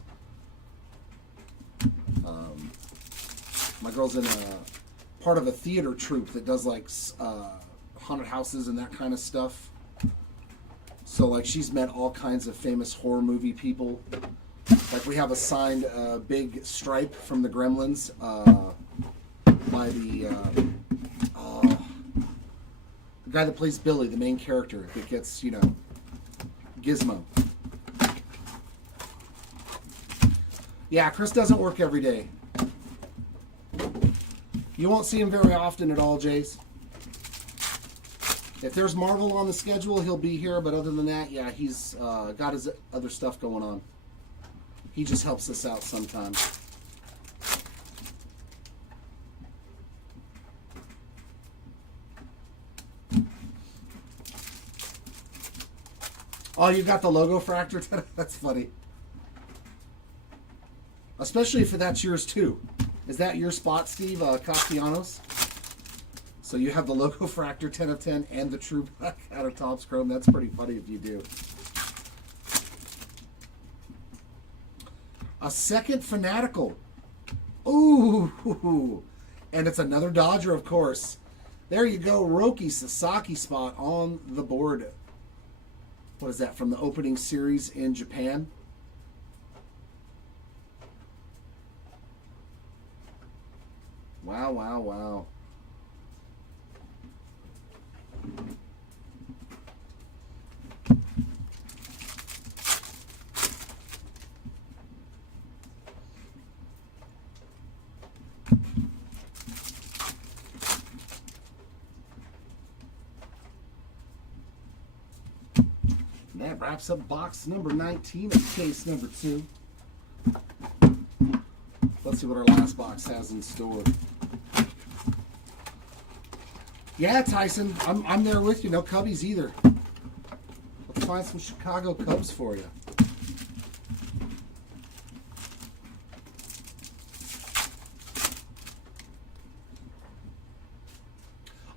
My girl's in a part of a theater troupe that does like haunted houses and that kind of stuff. So like she's met all kinds of famous horror movie people. Like we have a signed big stripe from the Gremlins by the guy that plays Billy, the main character that gets, Gizmo. Yeah, Chris doesn't work every day. You won't see him very often at all, Jace. If there's Marvel on the schedule, he'll be here, but other than that, yeah, he's got his other stuff going on. He just helps us out sometimes. Oh, you got the logo fractor? That's funny. Especially if that's yours too. Is that your spot, Steve Castellanos? So you have the logo fractor 10 of 10 and the True Black out of Topps Chrome. That's pretty funny if you do. A second Fanatical. Ooh. And it's another Dodger, of course. There you go. Roki Sasaki spot on the board. What is that, from the opening series in Japan? Wow. That wraps up box number 19 of case number 2. Let's see what our last box has in store. Yeah, Tyson, I'm there with you. No Cubbies either. Let's find some Chicago Cubs for you.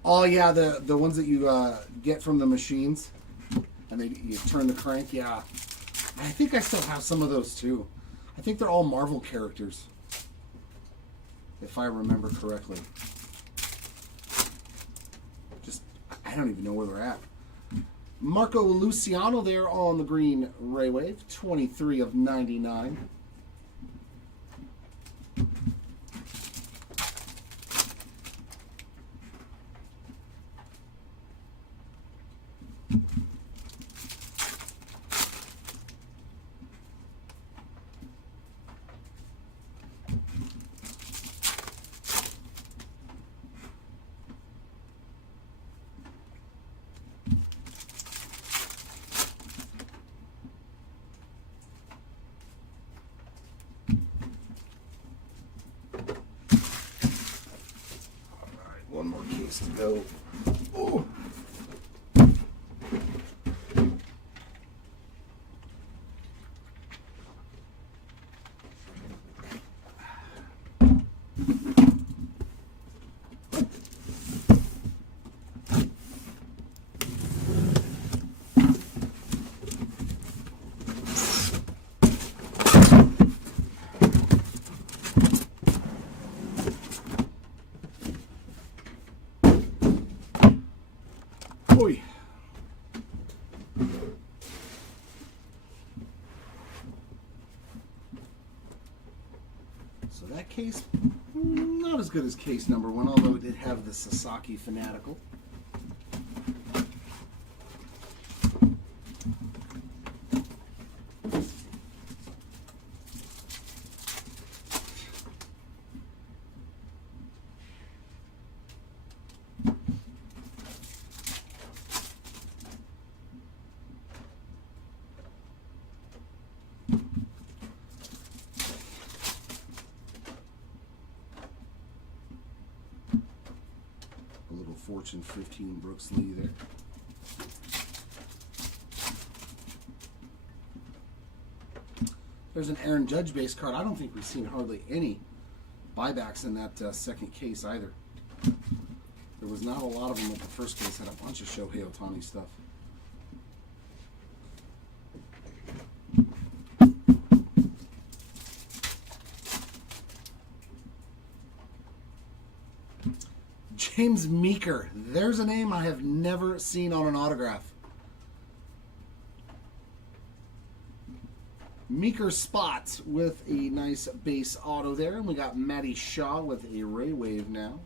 Oh yeah, the ones that you get from the machines, and you turn the crank. Yeah, I think I still have some of those too. I think they're all Marvel characters, if I remember correctly. I don't even know where they're at. Marco Luciano there on the green Ray Wave, 23 of 99. One more case to go. Oh. Boy. So that case, not as good as case number 1, although it did have the Sasaki Fanatical. Fortune 15 Brooks Lee there. There's an Aaron Judge base card. I don't think we've seen hardly any buybacks in that second case either. There was not a lot of them at the first case. Had a bunch of Shohei Ohtani stuff. James Meeker. There's a name I have never seen on an autograph. Meeker Spot with a nice base auto there. And we got Matty Shaw with a Ray Wave now.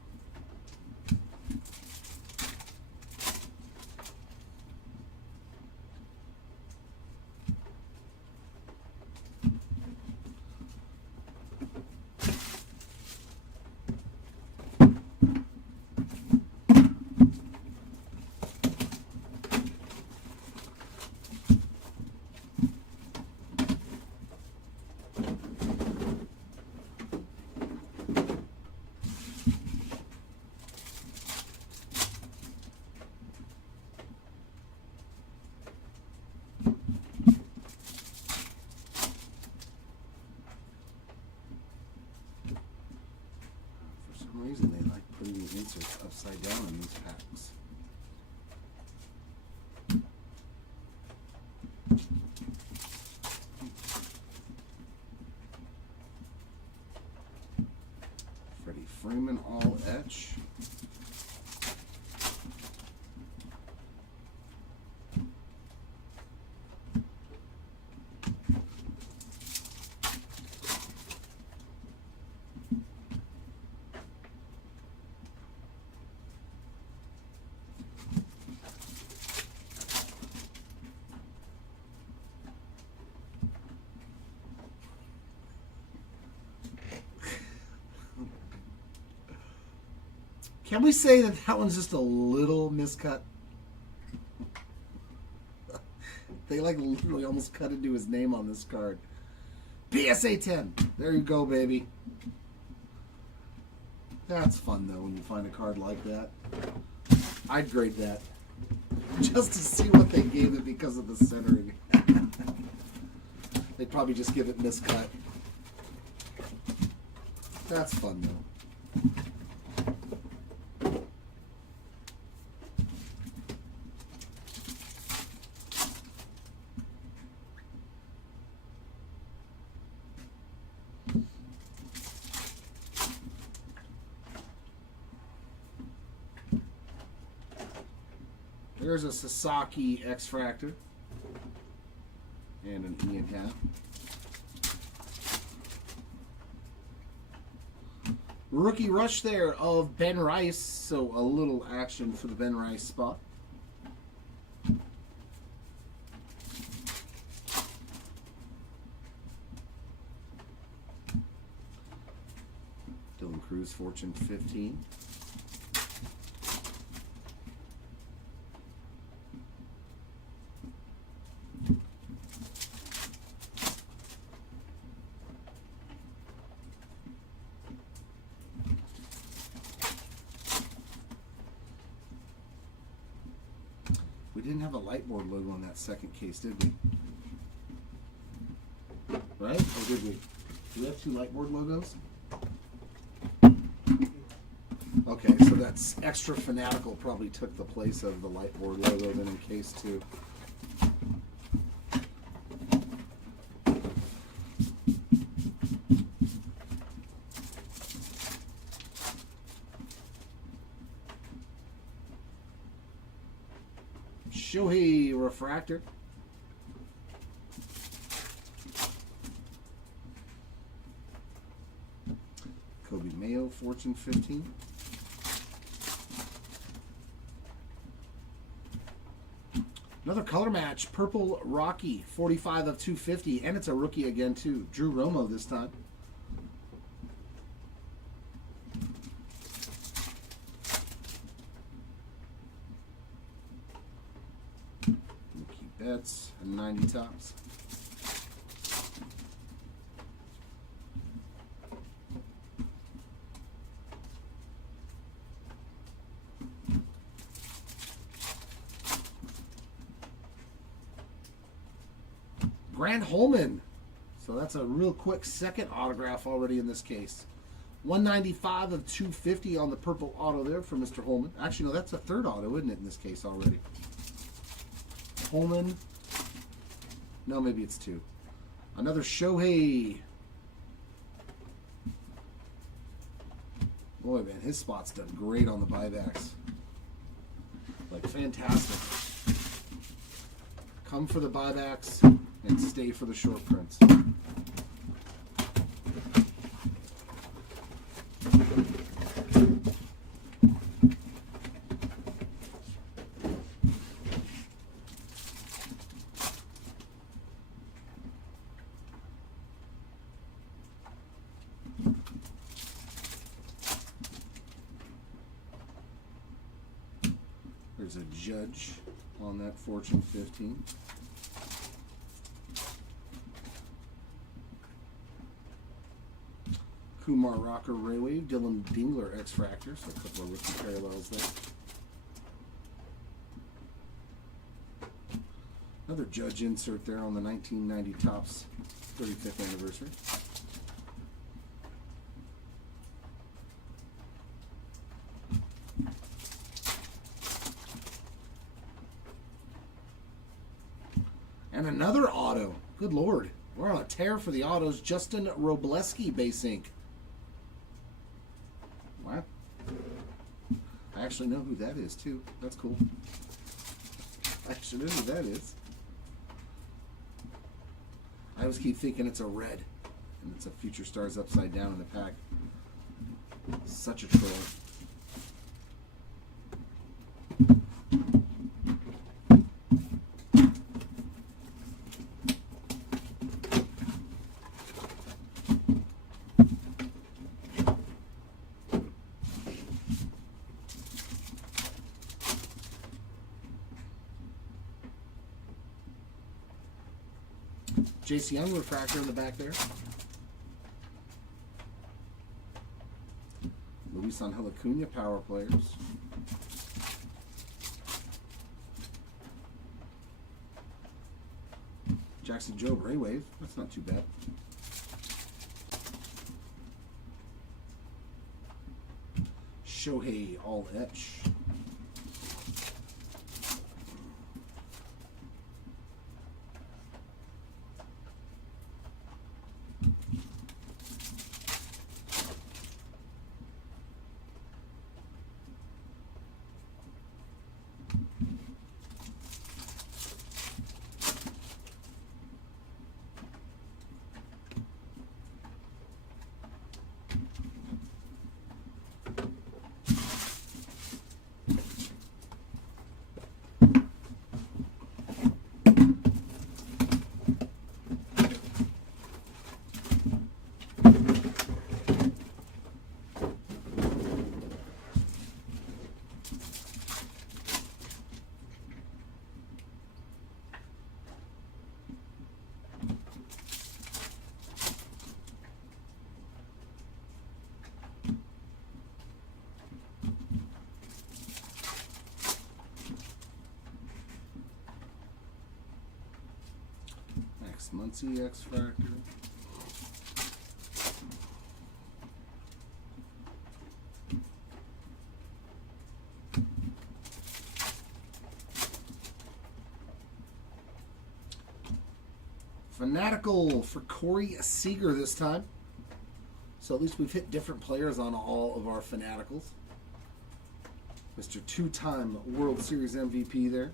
Reason they like putting the inserts upside down in these packs. Freddie Freeman all etch. Can we say that that one's just a little miscut? They like literally almost cut into his name on this card. PSA 10. There you go, baby. That's fun, though, when you find a card like that. I'd grade that. Just to see what they gave it because of the centering. They'd probably just give it miscut. That's fun, though. There's a Sasaki X-Fractor and an Ian hat. Rookie rush there of Ben Rice, so a little action for the Ben Rice spot. Dylan Cruz, Fortune 15. We didn't have a Lightboard logo on that second case, did we? Right? Or did we? Do we have 2 Lightboard logos? Okay, so that's extra fanatical probably took the place of the Lightboard logo then in case 2. Shohei refractor. Kobe Mayo, Fortune 15. Another color match, Purple Rocky, 45 of 250, and it's a rookie again too. Drew Romo this time. Mookie Betts, and 90 tops. Grant Holman. So that's a real quick second autograph already in this case. 195 of 250 on the purple auto there for Mr. Holman. Actually, no, that's a third auto, isn't it, in this case already? Holman. No, maybe it's two. Another Shohei. Boy, man, his spot's done great on the buybacks. Like, fantastic. Come for the buybacks and stay for the short prints. There's a Judge on that Fortune 15. Kumar Rocker Raywave, Dylan Dingler X-Fractor, so a couple of rookie parallels there. Another Judge insert there on the 1990 Topps 35th anniversary. And another auto. Good Lord. We're on a tear for the autos. Justin Robleski base ink. Wow. I actually know who that is, too. That's cool. I actually know who that is. I always keep thinking it's a red. And it's a Future Stars upside down in the pack. Such a troll. Jace Young refractor in the back there. Luis Angel Acuna power players. Jackson Jobe Raywave. That's not too bad. Shohei All Etch. Muncie X-Fractor. Fanatical for Corey Seager this time. So at least we've hit different players on all of our Fanaticals. Mr. Two-time World Series MVP there.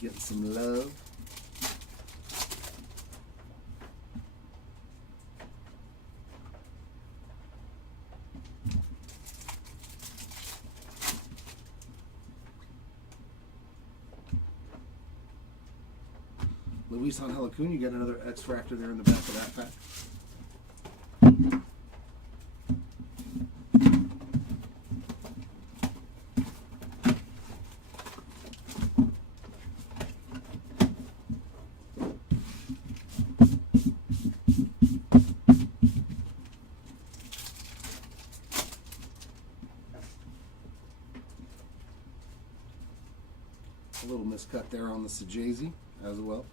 Getting some love. Luis Angel Acuna, you got another X-Fractor there in the back of that pack. A little miscut there on the Sajazi as well.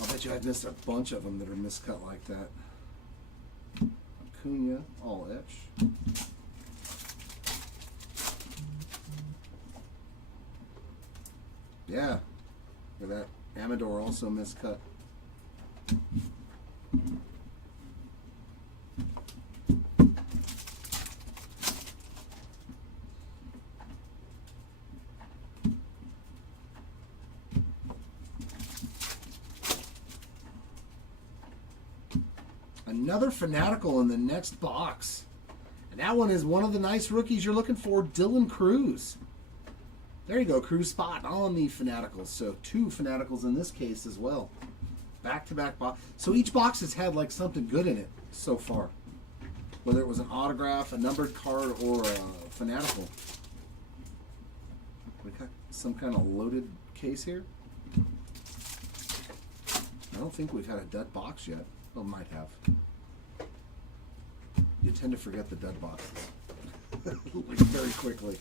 I'll bet you I've missed a bunch of them that are miscut like that. Acuna, all etch. Yeah, look at that. Amador also miscut. Another Fanatical in the next box. And that one is one of the nice rookies you're looking for, Dylan Cruz. There you go, Cruz spot on the Fanaticals. So 2 Fanaticals in this case as well. Back-to-back box. So each box has had like something good in it so far. Whether it was an autograph, a numbered card, or a Fanatical. We got some kind of loaded case here. I don't think we've had a dud box yet. Well, might have. You tend to forget the dud boxes like very quickly.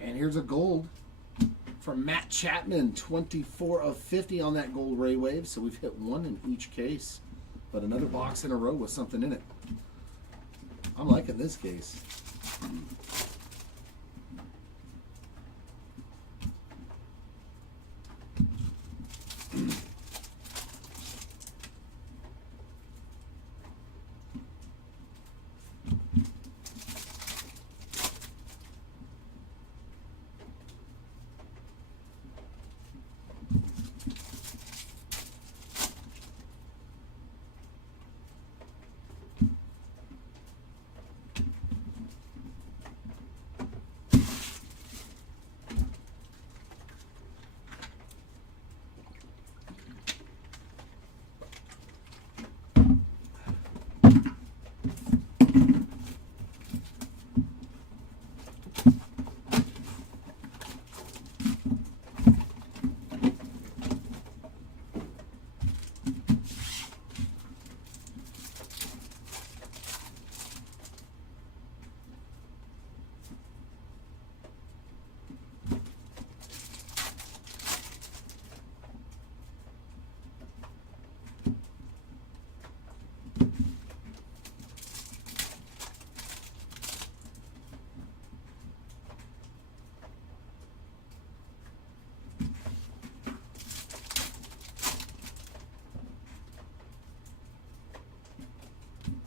And here's a gold from Matt Chapman, 24 of 50 on that gold Ray Wave. So we've hit 1 in each case, but another box in a row with something in it. I'm liking this case.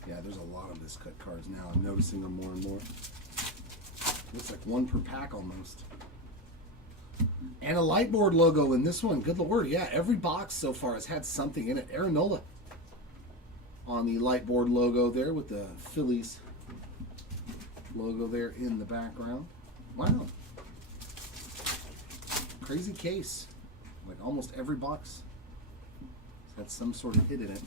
Yeah, there's a lot of miscut cards now. I'm noticing them more and more. Looks like 1 per pack almost. And a Lightboard logo in this one. Good lord, yeah. Every box so far has had something in it. Aaron Nola on the Lightboard logo there with the Phillies logo there in the background. Wow. Crazy case. Like almost every box has had some sort of hit in it.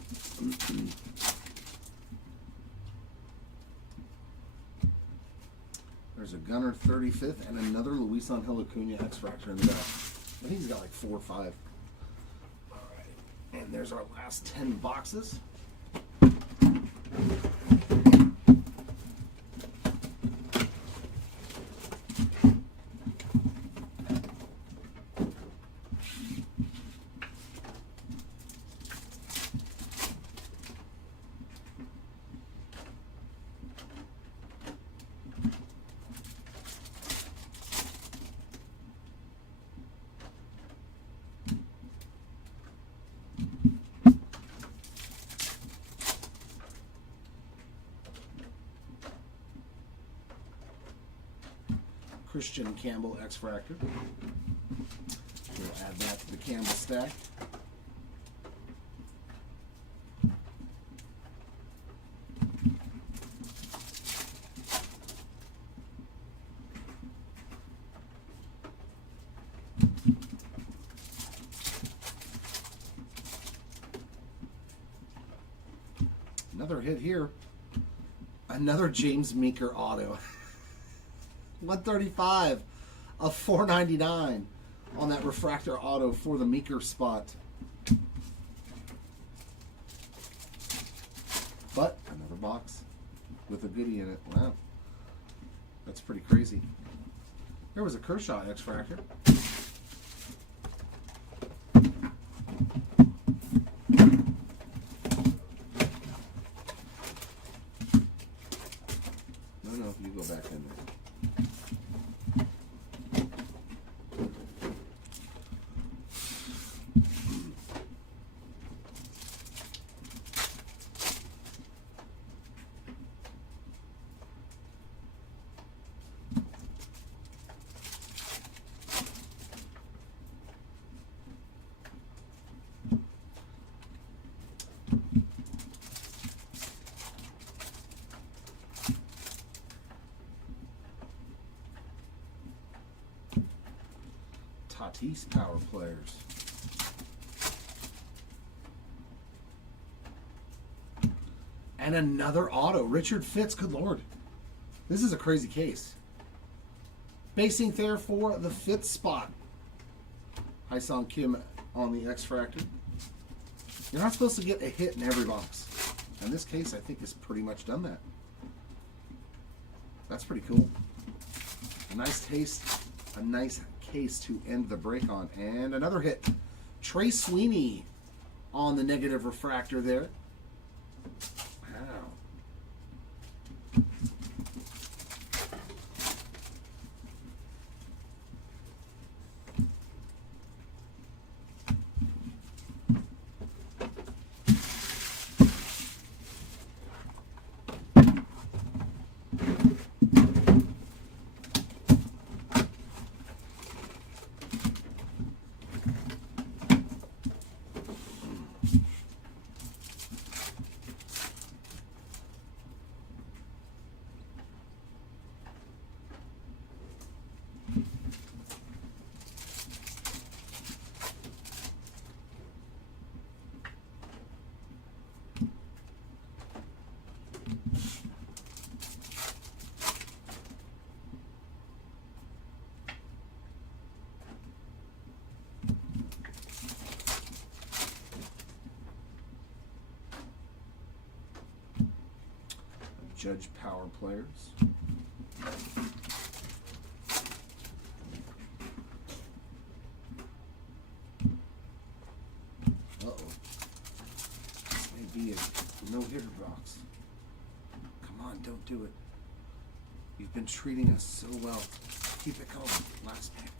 There's a Gunner 35th and another Luis Angel Acuna X-Fractor in the back. I think he's got like 4 or 5. All right. And there's our last 10 boxes. Christian Campbell X-Fractor. We'll add that to the Campbell stack. Another hit here. Another James Meeker auto. 135 of 499 on that refractor auto for the Meeker spot. But another box with a goodie in it. Wow. That's pretty crazy. There was a Kershaw X-Fractor. No, you go back in there. Tatis power players. And another auto. Richard Fitz, good lord. This is a crazy case. Base ink there for the fifth spot. Hyesung Kim on the X-Fractor. You're not supposed to get a hit in every box. In this case, I think it's pretty much done that. That's pretty cool. A nice taste, a nice case to end the break on. And another hit. Trey Sweeney on the negative refractor there. Wow. Judge power players. Uh-oh. This may be a no-hitter box. Come on, don't do it. You've been treating us so well. Keep it going. Last pick.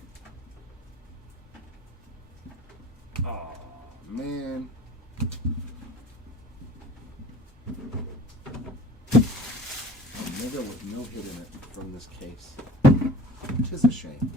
Oh, man. Mega with no hit in it from this case, which is a shame.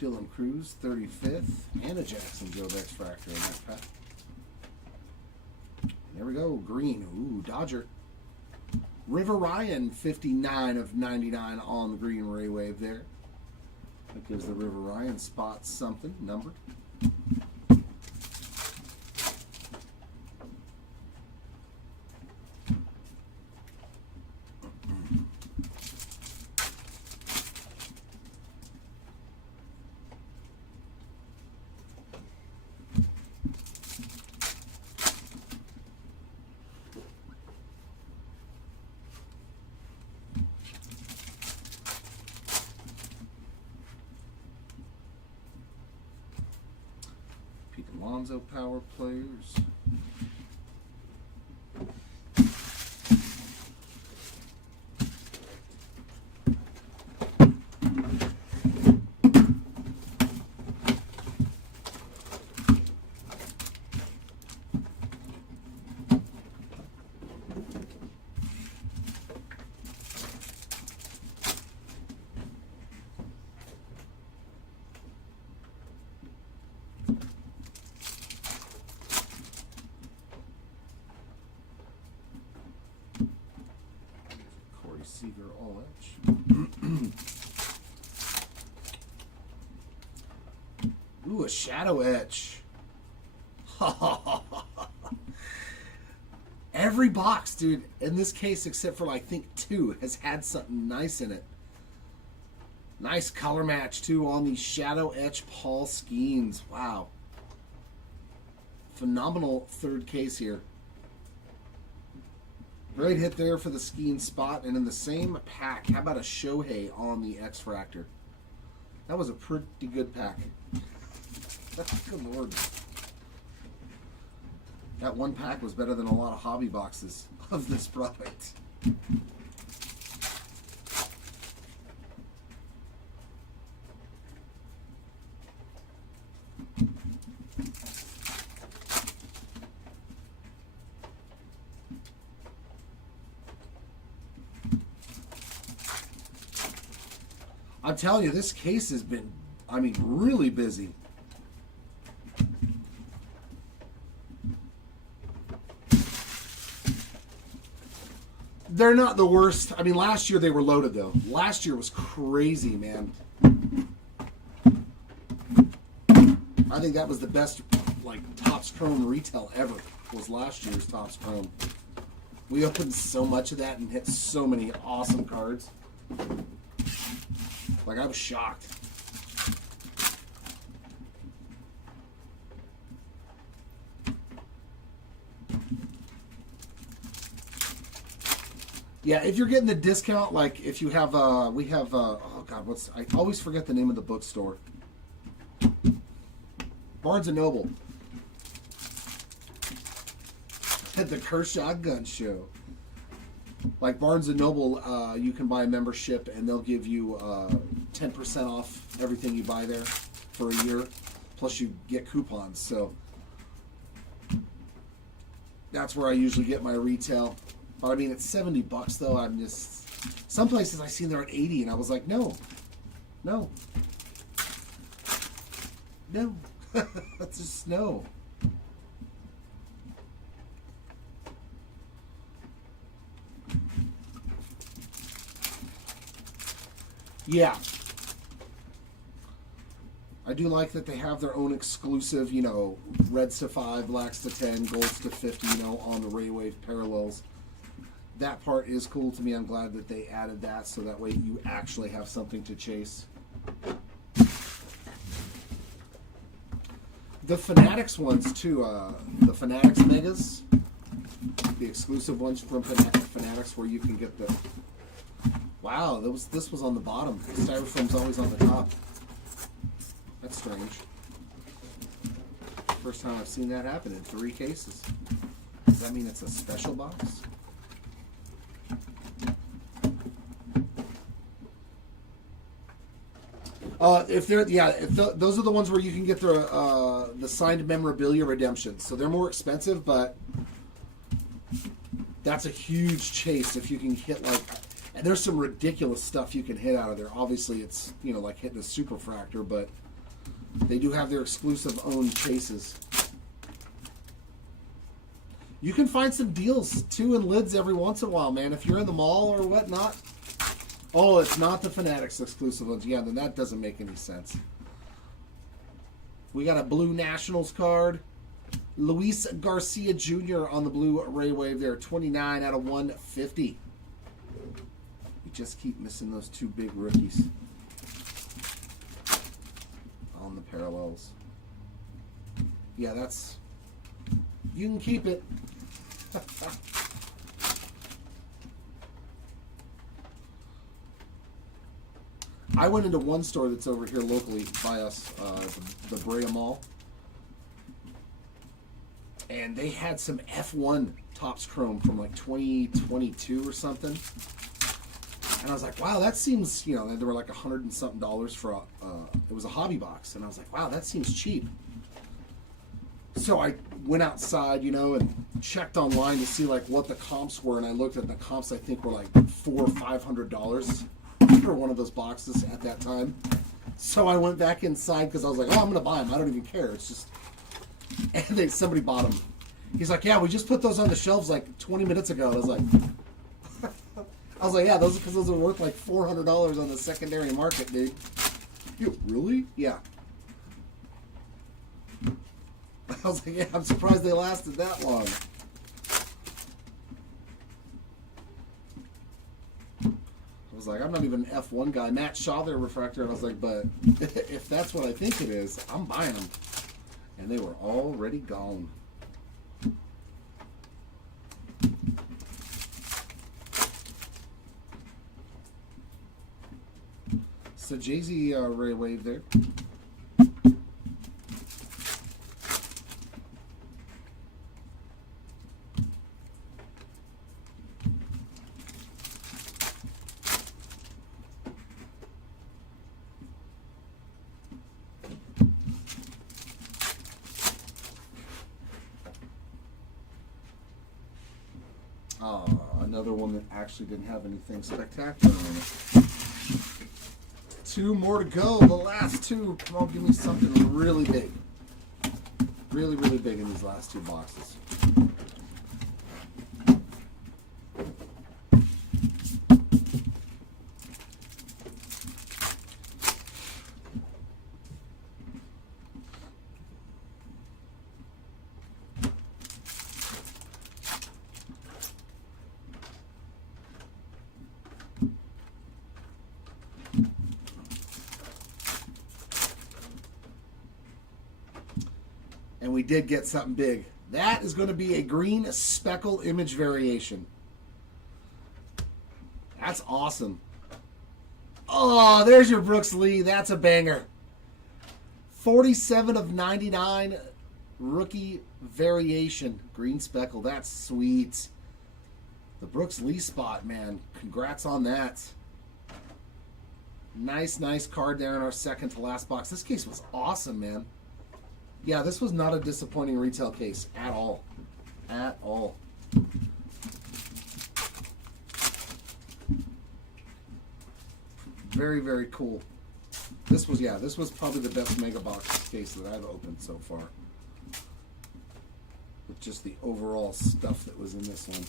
Dylan Cruz, 35th, and a Jackson Jobe X-Fractor in that pack. There we go, green. Ooh, Dodger. River Ryan, 59 of 99 on the green Ray Wave there. That gives the River Ryan spots something, numbered. Alonzo Power Players. Receiver all edge. Ooh, a shadow etch. Every box, dude, in this case, except for I think 2, has had something nice in it. Nice color match too on these shadow etch Paul Skeens. Wow. Phenomenal third case here. Great hit there for the Skeen spot, and in the same pack, how about a Shohei on the X-Fractor? That was a pretty good pack. Good lord. That one pack was better than a lot of hobby boxes of this product. I'm telling you, this case has been, I mean, really busy. They're not the worst. I mean, last year they were loaded, though. Last year was crazy, man. I think that was the best, like, Topps Chrome retail ever, was last year's Topps Chrome. We opened so much of that and hit so many awesome cards. Like, I was shocked. Yeah, if you're getting the discount, like if you have, we have, oh God, I always forget the name of the bookstore. Barnes & Noble. At the Kershaw Gun Show. Like Barnes & Noble, you can buy a membership and they'll give you 10% off everything you buy there for a year. Plus you get coupons. So that's where I usually get my retail. But I mean, it's $70 though. I'm just, some places I seen they're at 80 and I was like, no. That's just no. Yeah. I do like that they have their own exclusive, you know, reds to 5, blacks to 10, golds to 50, you know, on the Ray Wave parallels. That part is cool to me. I'm glad that they added that so that way you actually have something to chase. The Fanatics ones too, the Fanatics Megas, the exclusive ones from Fanatics where you can get the... Wow, this was on the bottom. Styrofoam's always on the top. That's strange. First time I've seen that happen in 3 cases. Does that mean it's a special box? Those are the ones where you can get the signed memorabilia redemptions. So they're more expensive, but that's a huge chase if you can hit like. And there's some ridiculous stuff you can hit out of there. Obviously, it's, you know, like hitting a superfractor, but they do have their exclusive own chases. You can find some deals too in lids every once in a while, man. If you're in the mall or whatnot. Oh, it's not the Fanatics exclusive ones. Yeah, then that doesn't make any sense. We got a blue Nationals card. Luis Garcia Jr. on the blue Ray Wave there. 29 out of 150. We just keep missing those 2 big rookies on the parallels. Yeah, that's... You can keep it. I went into one store that's over here locally by us, the Brea Mall, and they had some F1 Topps Chrome from like 2022 or something. And I was like, wow, that seems, you know, they were like $100 and something for it was a hobby box. And I was like, wow, that seems cheap. So I went outside, you know, and checked online to see like what the comps were. And I looked at the comps, I think were like $400 or $500 for one of those boxes at that time. So I went back inside because I was like, oh, I'm going to buy them. I don't even care. It's just, and somebody bought them. He's like, yeah, we just put those on the shelves like 20 minutes ago. And I was like, yeah, those because those are worth like $400 on the secondary market, dude. You really? Yeah. I was like, yeah, I'm surprised they lasted that long. I was like, I'm not even an F1 guy. Matt Shaw, their refractor. And I was like, but if that's what I think it is, I'm buying them. And they were already gone. So Jay-Z Ray Wave there. Another one that actually didn't have anything spectacular in it. 2 more to go. The last 2. Come on, give me something really big. Really, really big in these last 2 boxes. And we did get something big. That is going to be a green speckle image variation. That's awesome. Oh, there's your Brooks Lee. That's a banger. 47 of 99 rookie variation. Green speckle. That's sweet. The Brooks Lee spot, man. Congrats on that. Nice, nice card there in our second to last box. This case was awesome, man. Yeah, this was not a disappointing retail case at all. At all. Very, very cool. This was probably the best MegaBox case that I've opened so far. With just the overall stuff that was in this one.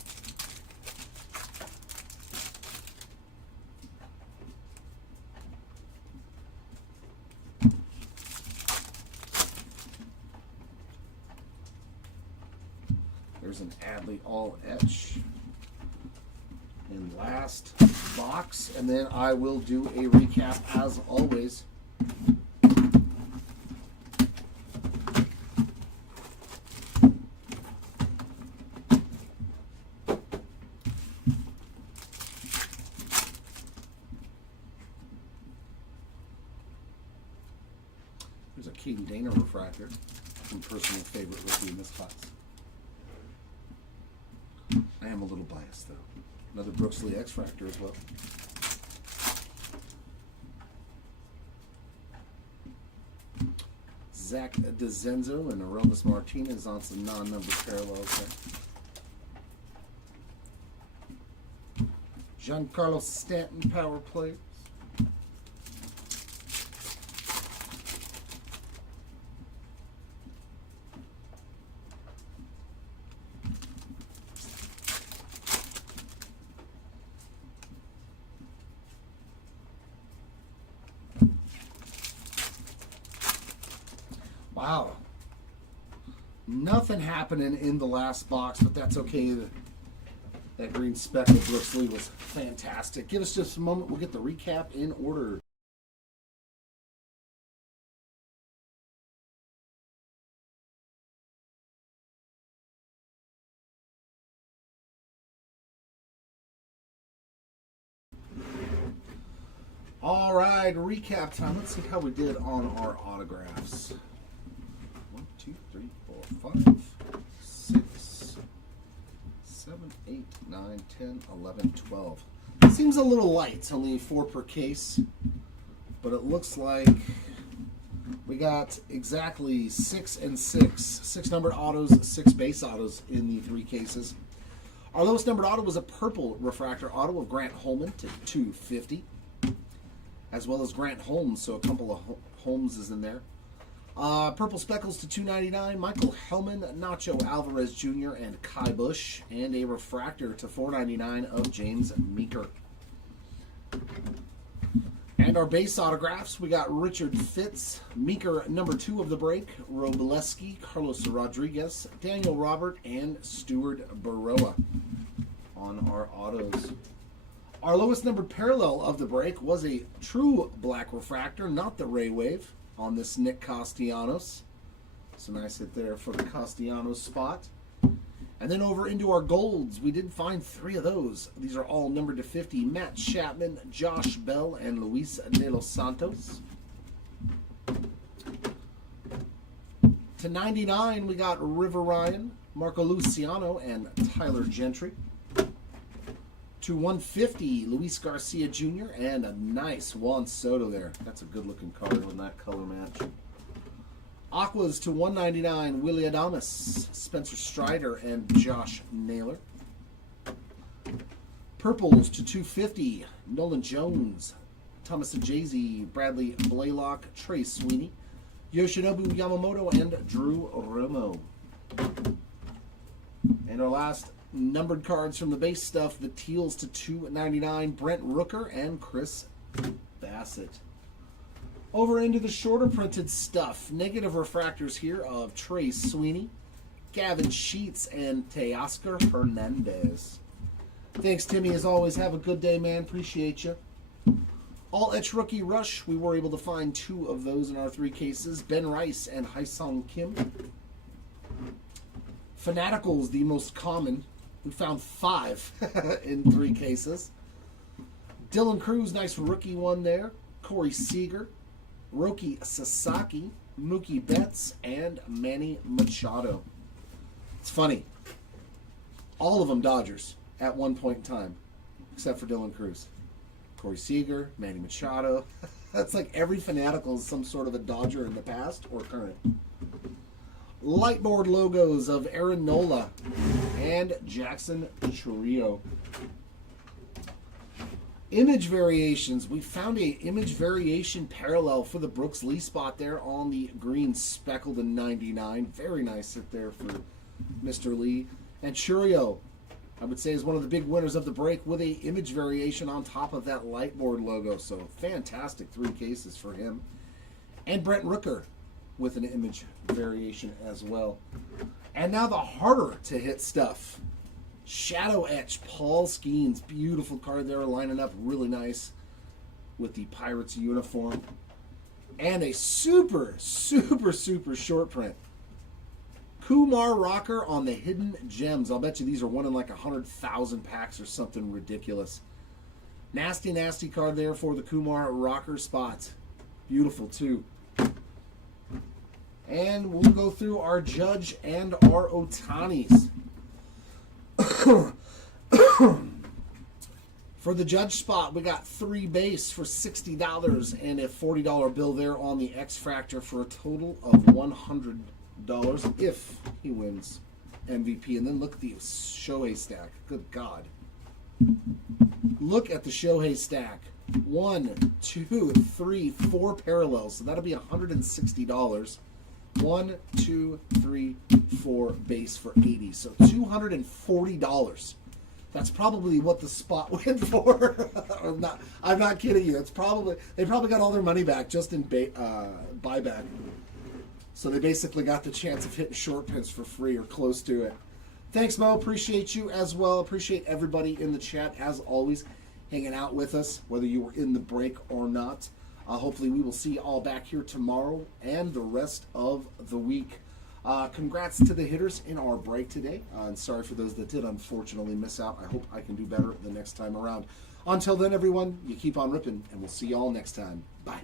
There's an Adley all etch in last box, and then I will do a recap as always. There's a Keaton Dana refractor, my personal favorite rookie in this class. I am a little biased, though. Another Brooks Lee X-Fractor as well. Zach DeZenzo and Aromas Martinez on some non-numbered parallels there. Giancarlo Stanton power players. Wow. Nothing happening in the last box, but that's okay. That green speck of Brooks Lee was fantastic. Give us just a moment. We'll get the recap in order. All right, recap time. Let's see how we did on our autographs. 1, 2, 3, 4, 5, 9, 10, 11, 12. Seems a little light. It's only 4 per case. But it looks like we got exactly 6 and 6. 6 numbered autos, 6 base autos in the 3 cases. Our lowest numbered auto was a purple refractor auto of Grant Holman to 250. As well as Grant Holmes, so a couple of Holmes is in there. Purple Speckles to 299, Michael Hellman, Nacho Alvarez Jr., and Kai Bush. And a refractor to 499 of James Meeker. And our base autographs, we got Richard Fitz, Meeker number 2 of the break, Robleski, Carlos Rodriguez, Daniel Robert, and Stuart Baroa on our autos. Our lowest numbered parallel of the break was a true black refractor, not the Ray Wave, on this Nick Castellanos. So nice hit there for the Castellanos spot. And then over into our golds, we did find 3 of those. These are all numbered to 50. Matt Chapman, Josh Bell, and Luis de los Santos. To 99, we got River Ryan, Marco Luciano, and Tyler Gentry. To 150, Luis Garcia Jr. and a nice Juan Soto there. That's a good-looking card with that color match. Aquas to 199, Willie Adames, Spencer Strider, and Josh Naylor. Purples to 250, Nolan Jones, Thomas Ajazi, Bradley Blaylock, Trey Sweeney, Yoshinobu Yamamoto, and Drew Romo. And our last numbered cards from the base stuff, the teals to 299, Brent Rooker and Chris Bassett. Over into the shorter printed stuff, negative refractors here of Trey Sweeney, Gavin Sheets, and Teoscar Hernandez. Thanks, Timmy. As always, have a good day, man. Appreciate you. All Etch Rookie Rush, we were able to find 2 of those in our 3 cases. Ben Rice and Haesung Kim. Fanaticals, the most common. We found 5 in 3 cases. Dylan Cruz, nice rookie one there. Corey Seager, Roki Sasaki, Mookie Betts, and Manny Machado. It's funny. All of them Dodgers at one point in time, except for Dylan Cruz. Corey Seager, Manny Machado. That's like every Fanatical is some sort of a Dodger in the past or current. Lightboard logos of Aaron Nola and Jackson Chourio. Image variations. We found a image variation parallel for the Brooks Lee spot there on the green speckled in 99. Very nice hit there for Mr. Lee. And Chourio, I would say, is one of the big winners of the break with a image variation on top of that Lightboard logo. So fantastic 3 cases for him. And Brent Rooker with an image variation as well. And now the harder to hit stuff. Shadow Etch, Paul Skeens. Beautiful card there, lining up really nice with the Pirates uniform. And a super, super, super short print. Kumar Rocker on the Hidden Gems. I'll bet you these are 1 in like 100,000 packs or something ridiculous. Nasty, nasty card there for the Kumar Rocker spot. Beautiful too. And we'll go through our Judge and our Otanis. For the Judge spot, we got 3 base for $60 and a $40 bill there on the X Factor for a total of $100 if he wins MVP. And then look at the Shohei stack. Good God. Look at the Shohei stack. 1, 2, 3, 4 parallels. So that'll be $160. 1, 2, 3, 4 base for $80. So $240. That's probably what the spot went for. I'm not kidding you. It's probably they probably got all their money back just in buyback. So they basically got the chance of hitting short pins for free or close to it. Thanks, Mo. Appreciate you as well. Appreciate everybody in the chat as always hanging out with us, whether you were in the break or not. Hopefully we will see you all back here tomorrow and the rest of the week. Congrats to the hitters in our break today. And sorry for those that did unfortunately miss out. I hope I can do better the next time around. Until then, everyone, you keep on ripping, and we'll see you all next time. Bye.